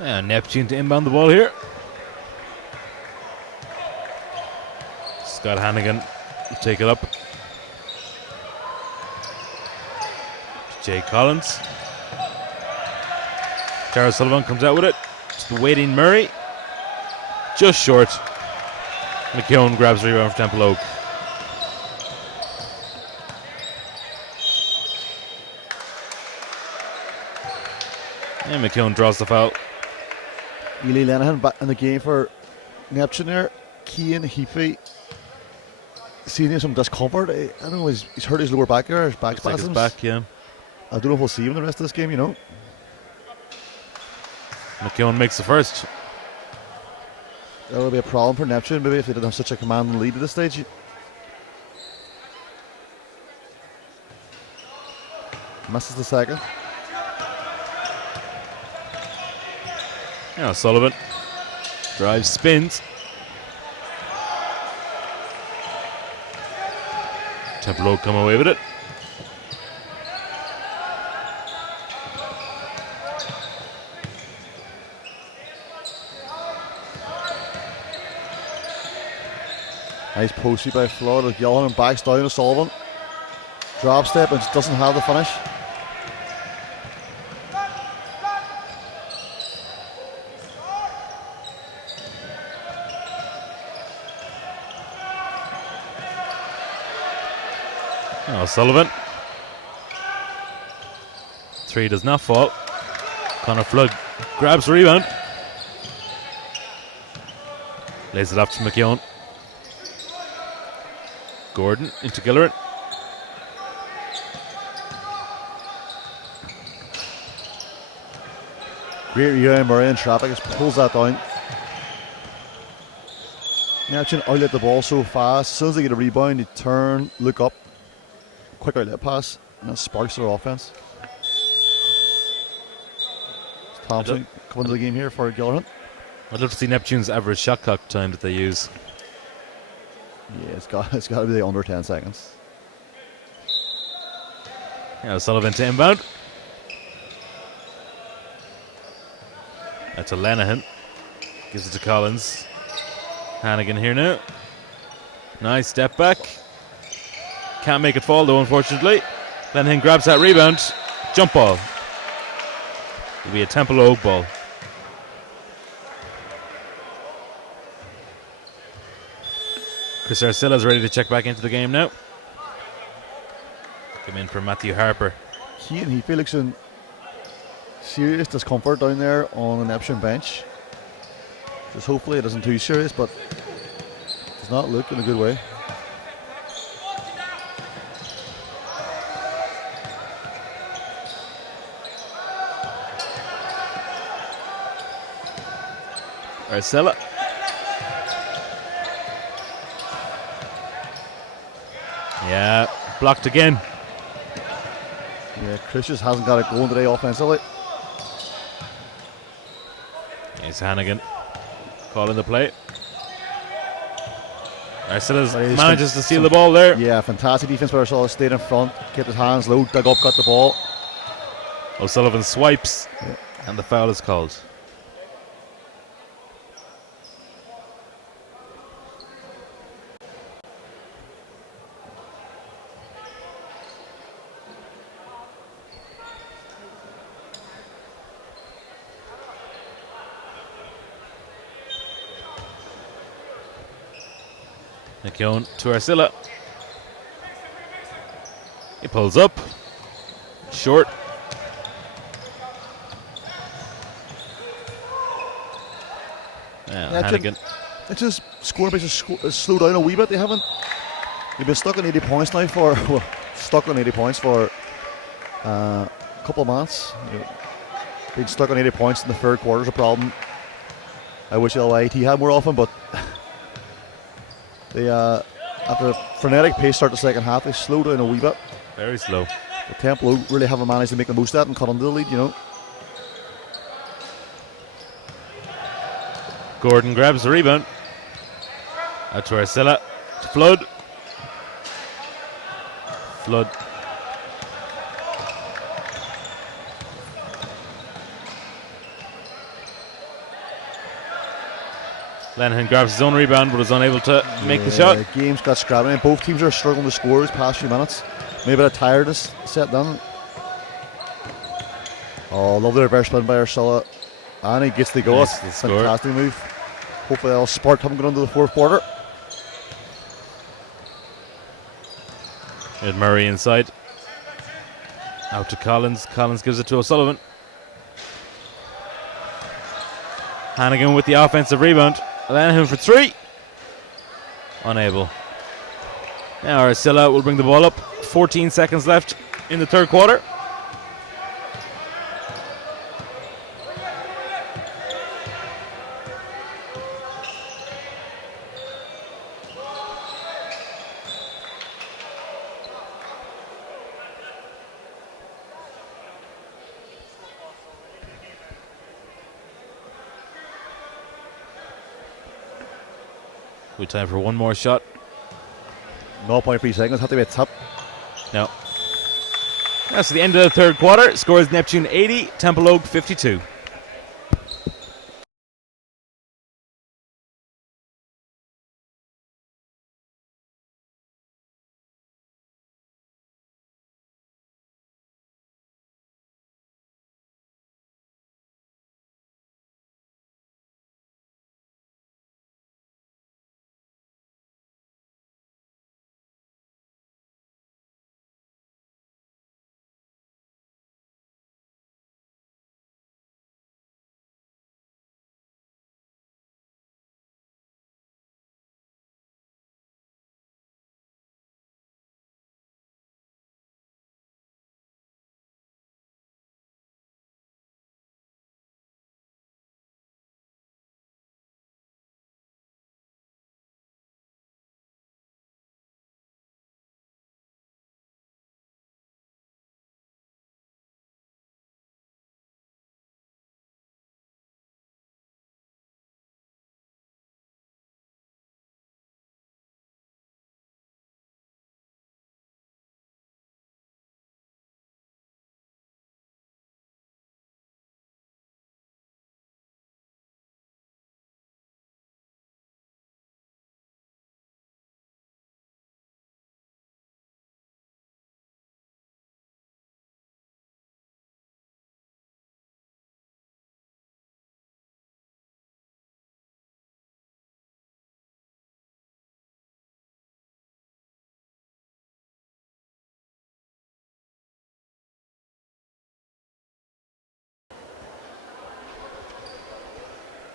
And Neptune to inbound the ball here. Scott Hannigan will take it up. Jay Collins. Jared Sullivan comes out with it. To the waiting Murray. Just short. McKeown grabs the rebound for Templeogue. And McKeown draws the foul. Ely Lenihan back in the game for Neptune there. Cian Heaphy seeing some discomfort. I don't know, he's hurt his lower back there. His back Looks like his spasms. back, yeah. I don't know if we'll see him the rest of this game, you know. McKeown makes the first. That would be a problem for Neptune, maybe if they didn't have such a commanding lead at this stage. Misses the second. Yeah, Sullivan drives, spins. Templeogue come away with it. Nice posty by Floyd. Gillihan and backs down to Sullivan. Drop step and just doesn't have the finish. Oh, Sullivan. Three does not fall. Connor Flood grabs the rebound. Lays it off to McKeown. Gordon into Gillerin. Great rebound, Murray in traffic just pulls that down. Neptune outlet the ball so fast. As soon as they get a rebound, they turn, look up. Quick outlet pass, and that sparks their offense. Thompson coming to the game here for Gillerin. I'd love to see Neptune's average shot clock time that they use. Yeah, it's got to be under 10 seconds. Yeah, Sullivan to inbound. That's a Lenihan. Gives it to Collins. Hannigan here now. Nice step back. Can't make it fall though, unfortunately. Lenihan grabs that rebound. Jump ball. It'll be a Templeogue ball. Chris Arcilla's ready to check back into the game now. Come in for Matthew Harper. Cian Heaphy looks in serious discomfort down there on the Neptune bench. Just hopefully it isn't too serious, but does not look in a good way. Arcilla Yeah, blocked again. Yeah, Chris just hasn't got it going today offensively. Here's Hannigan calling the play. Arcilla's manages to steal the ball there. Yeah, fantastic defense by Arcilla. Stayed in front, kept his hands low, dug up, got the ball. O'Sullivan swipes, and the foul is called. McKeown to Arcilla. He pulls up. Short. Hannigan. It's just scoring base has slowed down a wee bit. They've been stuck on 80 points now stuck on 80 points for a couple of months. Being stuck on 80 points in the third quarter is a problem. I wish LIT had more often, but they after a frenetic pace start the second half, they slowed down a wee bit. Very slow. The Templeogue really haven't managed to make the most of that and cut into the lead, Gordon grabs the rebound. Out to Arcilla. To Flood. Flood. Lenihan grabs his own rebound but is unable to make the shot. The game's got scrapping. Both teams are struggling to score these past few minutes. Maybe a bit of tiredness set down. Oh, lovely reverse spin by Arcilla. And he gets the goal. Nice, Fantastic move. Hopefully that'll spark him going into the fourth quarter. Ed Murray inside. Out to Collins. Collins gives it to O'Sullivan. Hannigan with the offensive rebound. Lenihan for three. Unable. Now Arcilla will bring the ball up. 14 seconds left in the third quarter. Good time for one more shot. 0.3 seconds, have to be a tip. No. That's the end of the third quarter. Score is Neptune 80, Templeogue 52.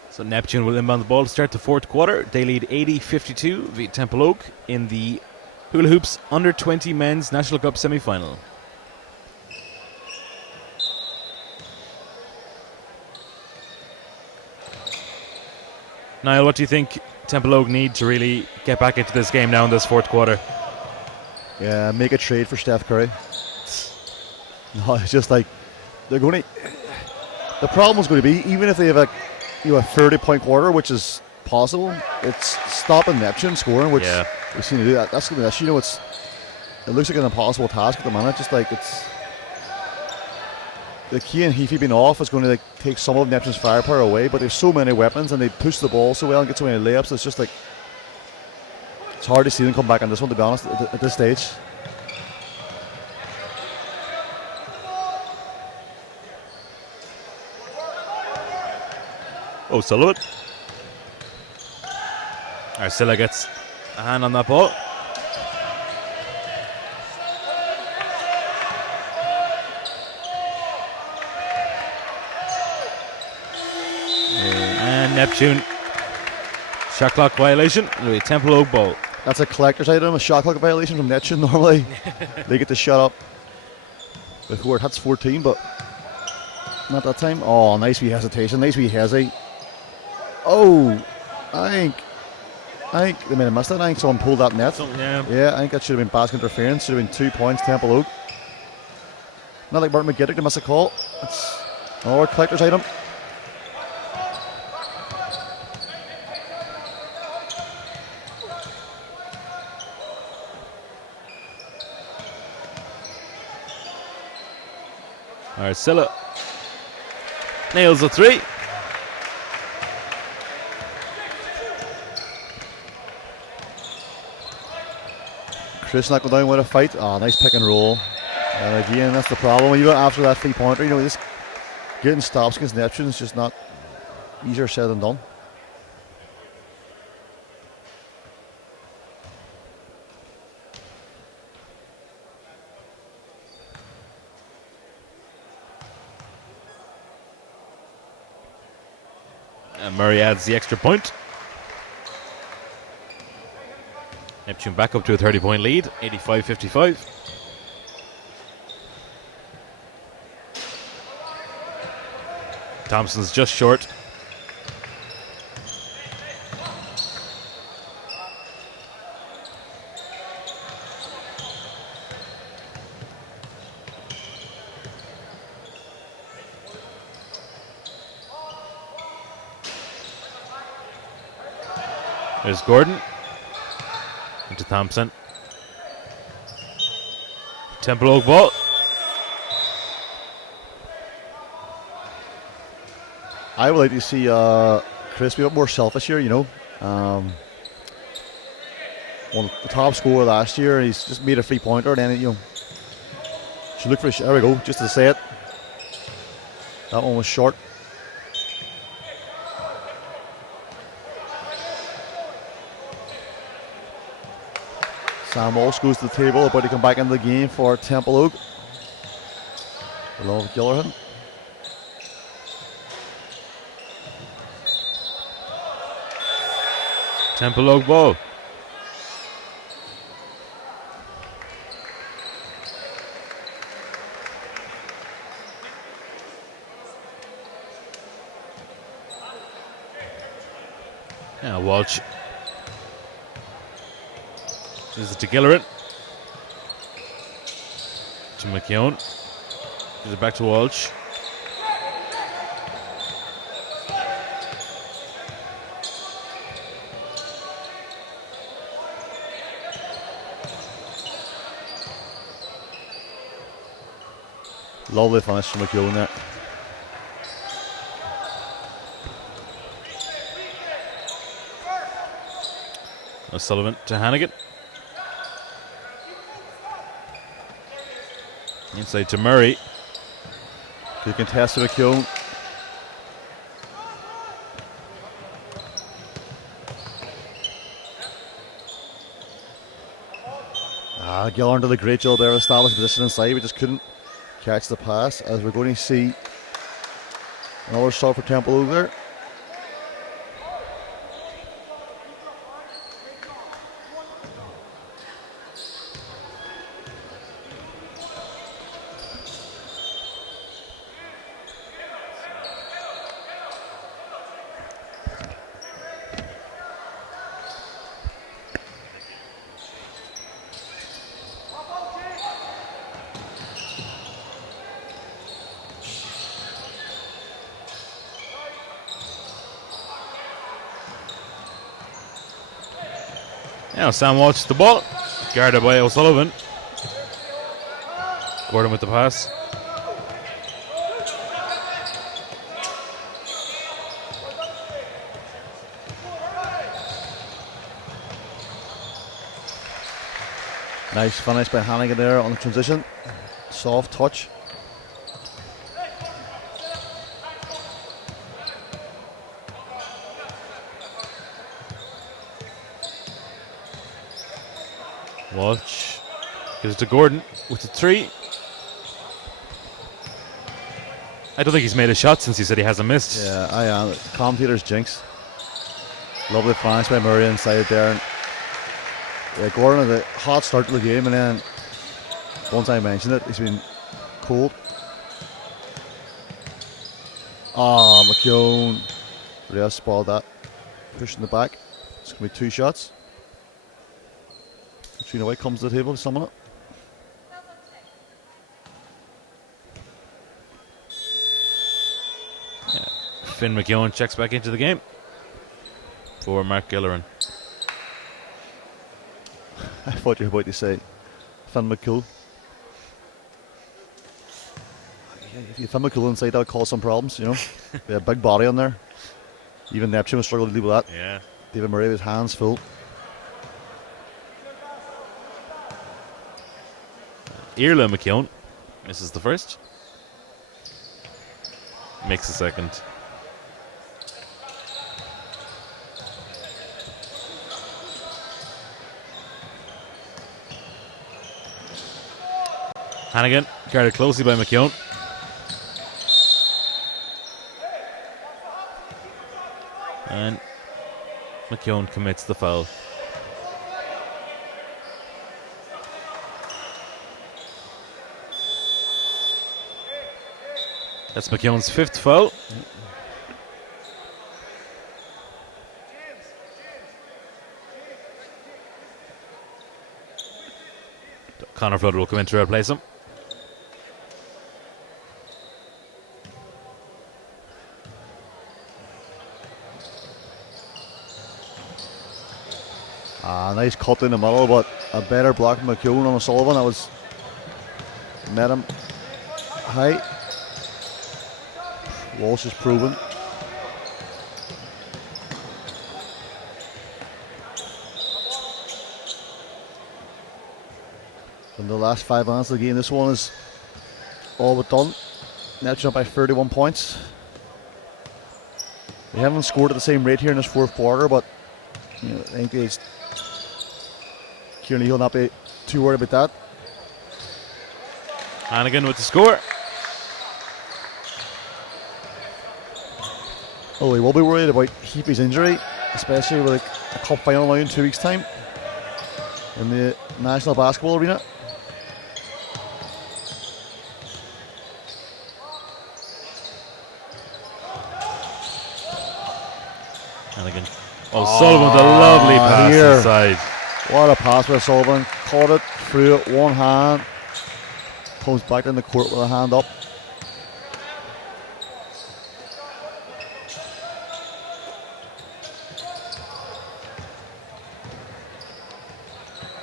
So Neptune will inbound the ball to start the fourth quarter. They lead 80-52 via Templeogue in the Hula Hoops Under 20 Men's National Cup semi-final. Niall, what do you think Templeogue need to really get back into this game now in this fourth quarter? Yeah, make a trade for Steph Curry. No, it's just like they're going to. The problem is going to be, even if they have a 30-point quarter, which is possible, it's stopping Neptune scoring, which we seem to do that. That's going to be an issue. It looks like an impossible task at the minute. Just like it's the key and Heafy being off is going to take some of Neptune's firepower away, but there's so many weapons and they push the ball so well and get so many layups. It's just like it's hard to see them come back on this one, to be honest, at this stage. Oh, Sullivan. Arcilla gets a hand on that ball. And Neptune. Shot clock violation. It'll be a Templeogue ball. That's a collector's item, a shot clock violation from Neptune. Normally they get to shut up before it hits 14, but not that time. Oh, nice wee hesitation. Nice wee hesi. Oh, I think they may have missed it. I think someone pulled that net. Yeah, I think that should have been basket interference. Should have been 2 points, Templeogue. Not like Martin McGiddick to miss a call. It's another collector's item. Arcilla nails the three. Chris not going down with a fight. Oh, nice pick and roll. And again, that's the problem. Even after that 3-pointer, just getting stops against Neptune is just not easier said than done. And Murray adds the extra point. Neptune back up to a 30-point lead, 85-55. Thompson's just short. There's Gordon. Into Thompson. Templeogue ball. I would like to see Chris be a bit more selfish here, Won the top scorer last year, and he's just made a 3-pointer, and then, should look for there we go, just to say it. That one was short. Sam Walsh goes to the table, about to come back into the game for Templeogue. Along with Gillerhan. Templeogue ball. Now Walsh. This is to Gillerin. To McKeown. Gives it back to Walsh. Lovely finish from McKeown there. O'Sullivan to Hannigan. Inside to Murray. Good contest to McKeown. Gillarn did a great job there, established position inside. We just couldn't catch the pass, as we're going to see another shot for Templeogue there. Now Sam Walsh the ball, guarded by O'Sullivan. Gordon with the pass. Nice finish by Hannigan there on the transition. Soft touch. Walsh gives it to Gordon with the 3. I don't think he's made a shot since he said he hasn't missed. Yeah, I am. Commentator's jinx. Lovely flash by Murray inside there. And yeah, Gordon had a hot start to the game, and then once I mentioned it, he's been cold. McKeown. Reyes spotted that. Pushing the back. It's going to be 2 shots. Trina White comes to the table to summon it. Finn McKeown checks back into the game for Mark Gilleran. I thought you were about to say Finn McCool. If you Finn McCool inside, that would cause some problems, you know. A big body on there. Even Neptune was struggling to deal with that. Yeah. David Murray with his hands full. Irla McKeown misses the first. Makes the second. Hannigan guarded closely by McKeown. And McKeown commits the foul. That's McKeown's 5th foul. Connor Flood will come in to replace him. Nice cut in the middle, but a better block from McKeown on O'Sullivan. That was met him high. Walsh is proven. In the last 5 minutes of the game, this one is all but done. Neptune up by 31 points. They haven't scored at the same rate here in this 4th quarter, but you know, I think Kieran Lee will not be too worried about that. Hannigan with the score. Oh, he will be worried about Heapy's injury, especially with a cup final now in 2 weeks' time in the National Basketball Arena. Hannigan. O'Sullivan with a lovely pass here. inside. What a pass by O'Sullivan. Caught it, threw it, one hand. Comes back in the court with a hand up.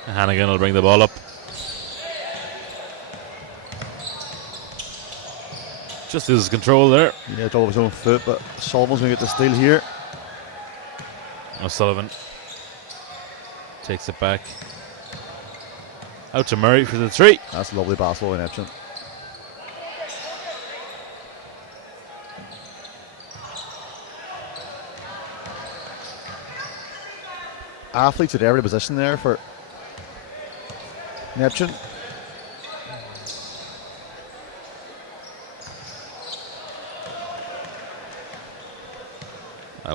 Hannigan will bring the ball up. Just loses control there. Yeah, double his own foot, but Sullivan's going to get the steal here. O'Sullivan takes it back. Out to Murray for the 3. That's a lovely basketball in Neptune. Athletes at every position there for Neptune.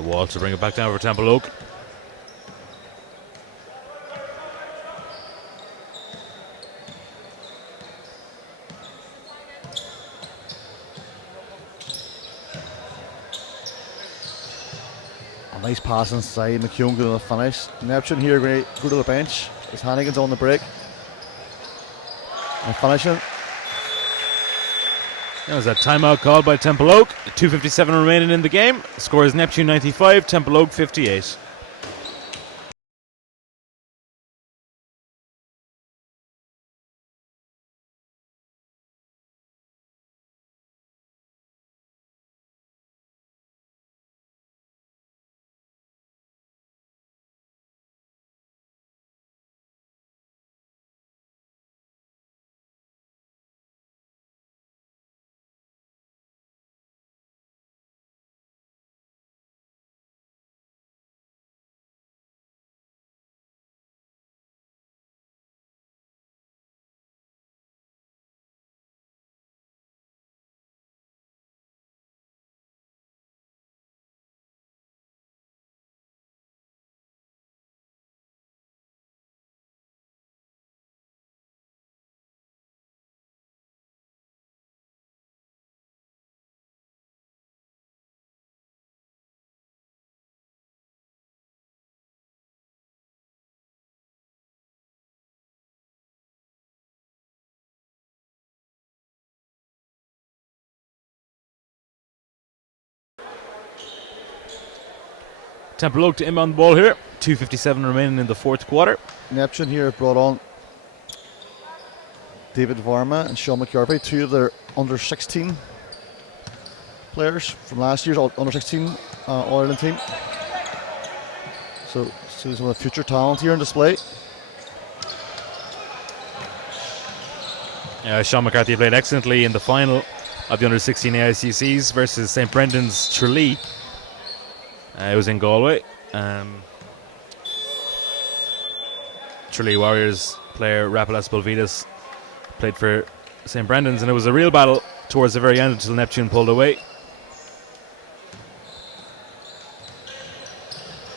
Walsh to bring it back down for Templeogue. A nice pass inside. McKeown going to the finish. Neptune here going to go to the bench as Hannigan's on the break. And finishing. That was a timeout called by Templeogue. 2:57 remaining in the game. The score is Neptune 95, Templeogue 58. Templeogue to inbound the ball here. 2:57 remaining in the fourth quarter. Neptune here have brought on David Varma and Sean McCarthy, two of their under 16 players from last year's under 16 Ireland team. So some of the future talent here on display. Sean McCarthy played excellently in the final of the under 16 AICCs versus St Brendan's Tralee. It was in Galway. Tralee Warriors player Rafael Spolvitas played for St Brendan's, and it was a real battle towards the very end until Neptune pulled away.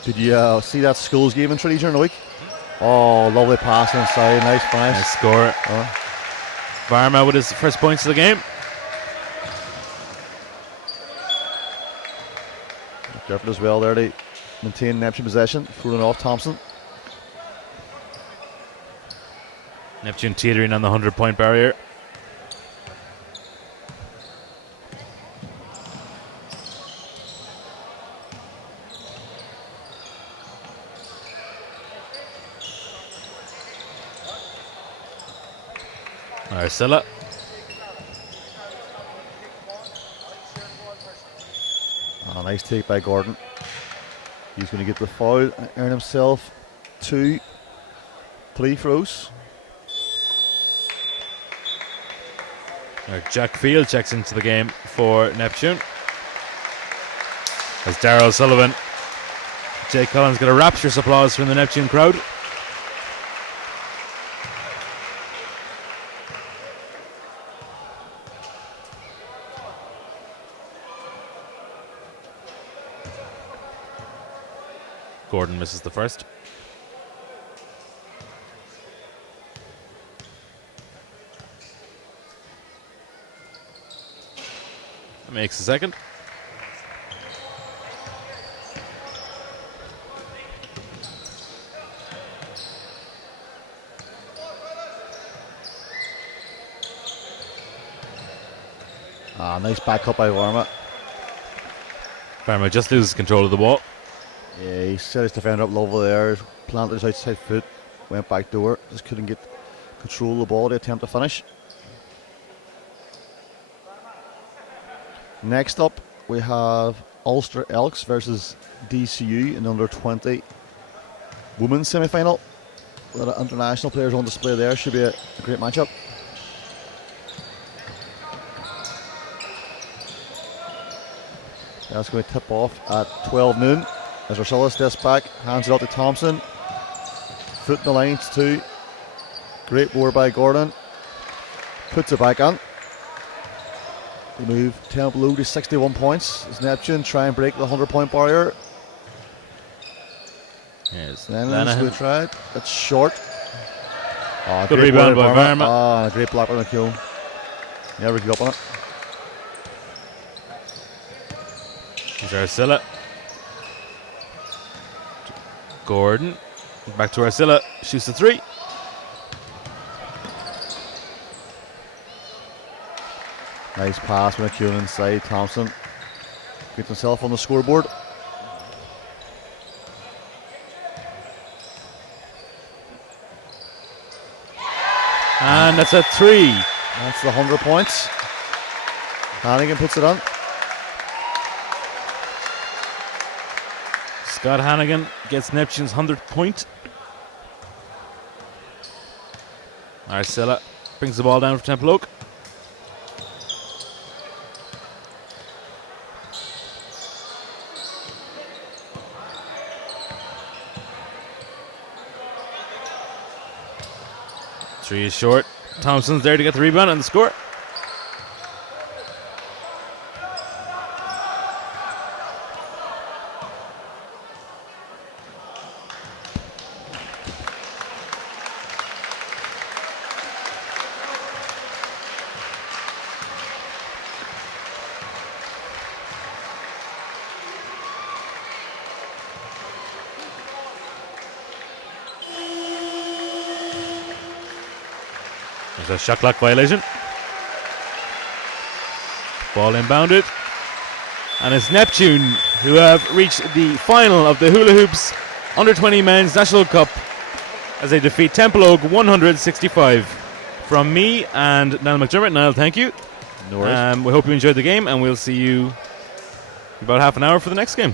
Did you see that schools game in Tralee during the week? Oh, lovely pass inside, nice finish. Nice score. Varma with his first points of the game. Careful as well there to maintain Neptune possession, throwing off Thompson. Neptune teetering on the 100-point barrier. Arcilla. Nice take by Gordon. He's going to get the foul and earn himself 2 free throws. Jack Field checks into the game for Neptune. As Darrell Sullivan, Jake Collins got a rapturous applause from the Neptune crowd. Gordon misses the first. Makes the second. Nice back up by Varma. Varma just loses control of the ball. Yeah, he set his defender up level there, planted his outside foot, went back door, just couldn't get control of the ball to attempt to finish. Next up, we have Ulster Elks versus DCU in the under 20 women's semi-final. A lot of international players on display there. Should be a great matchup. That's going to tip off at 12 noon. As Arcilla steps back, hands it out to Thompson. Foot in the lines too. Great board by Gordon. Puts it back on. They move Templeogue to 61 points. As Neptune try and break the 100-point barrier. Yes, Lennon's going to try it. That's short. Good rebound by Varma. A great block by McKeown. Never give up on it. There's Arcilla. Gordon. Back to Arcilla. Shoots the three. Nice pass by McKeown inside. Thompson gets himself on the scoreboard. And that's a three. That's the 100 points. Hannigan puts it on. Scott Hannigan gets Neptune's 100th point. Arcilla brings the ball down for Templeogue. Three is short. Thompson's there to get the rebound and the score. There's a shot clock violation. Ball inbounded. And it's Neptune who have reached the final of the Hula Hoops Under 20 Men's National Cup as they defeat Templeogue 165. From me and Niall McDermott. Niall, thank you. No worries. We hope you enjoyed the game, and we'll see you in about half an hour for the next game.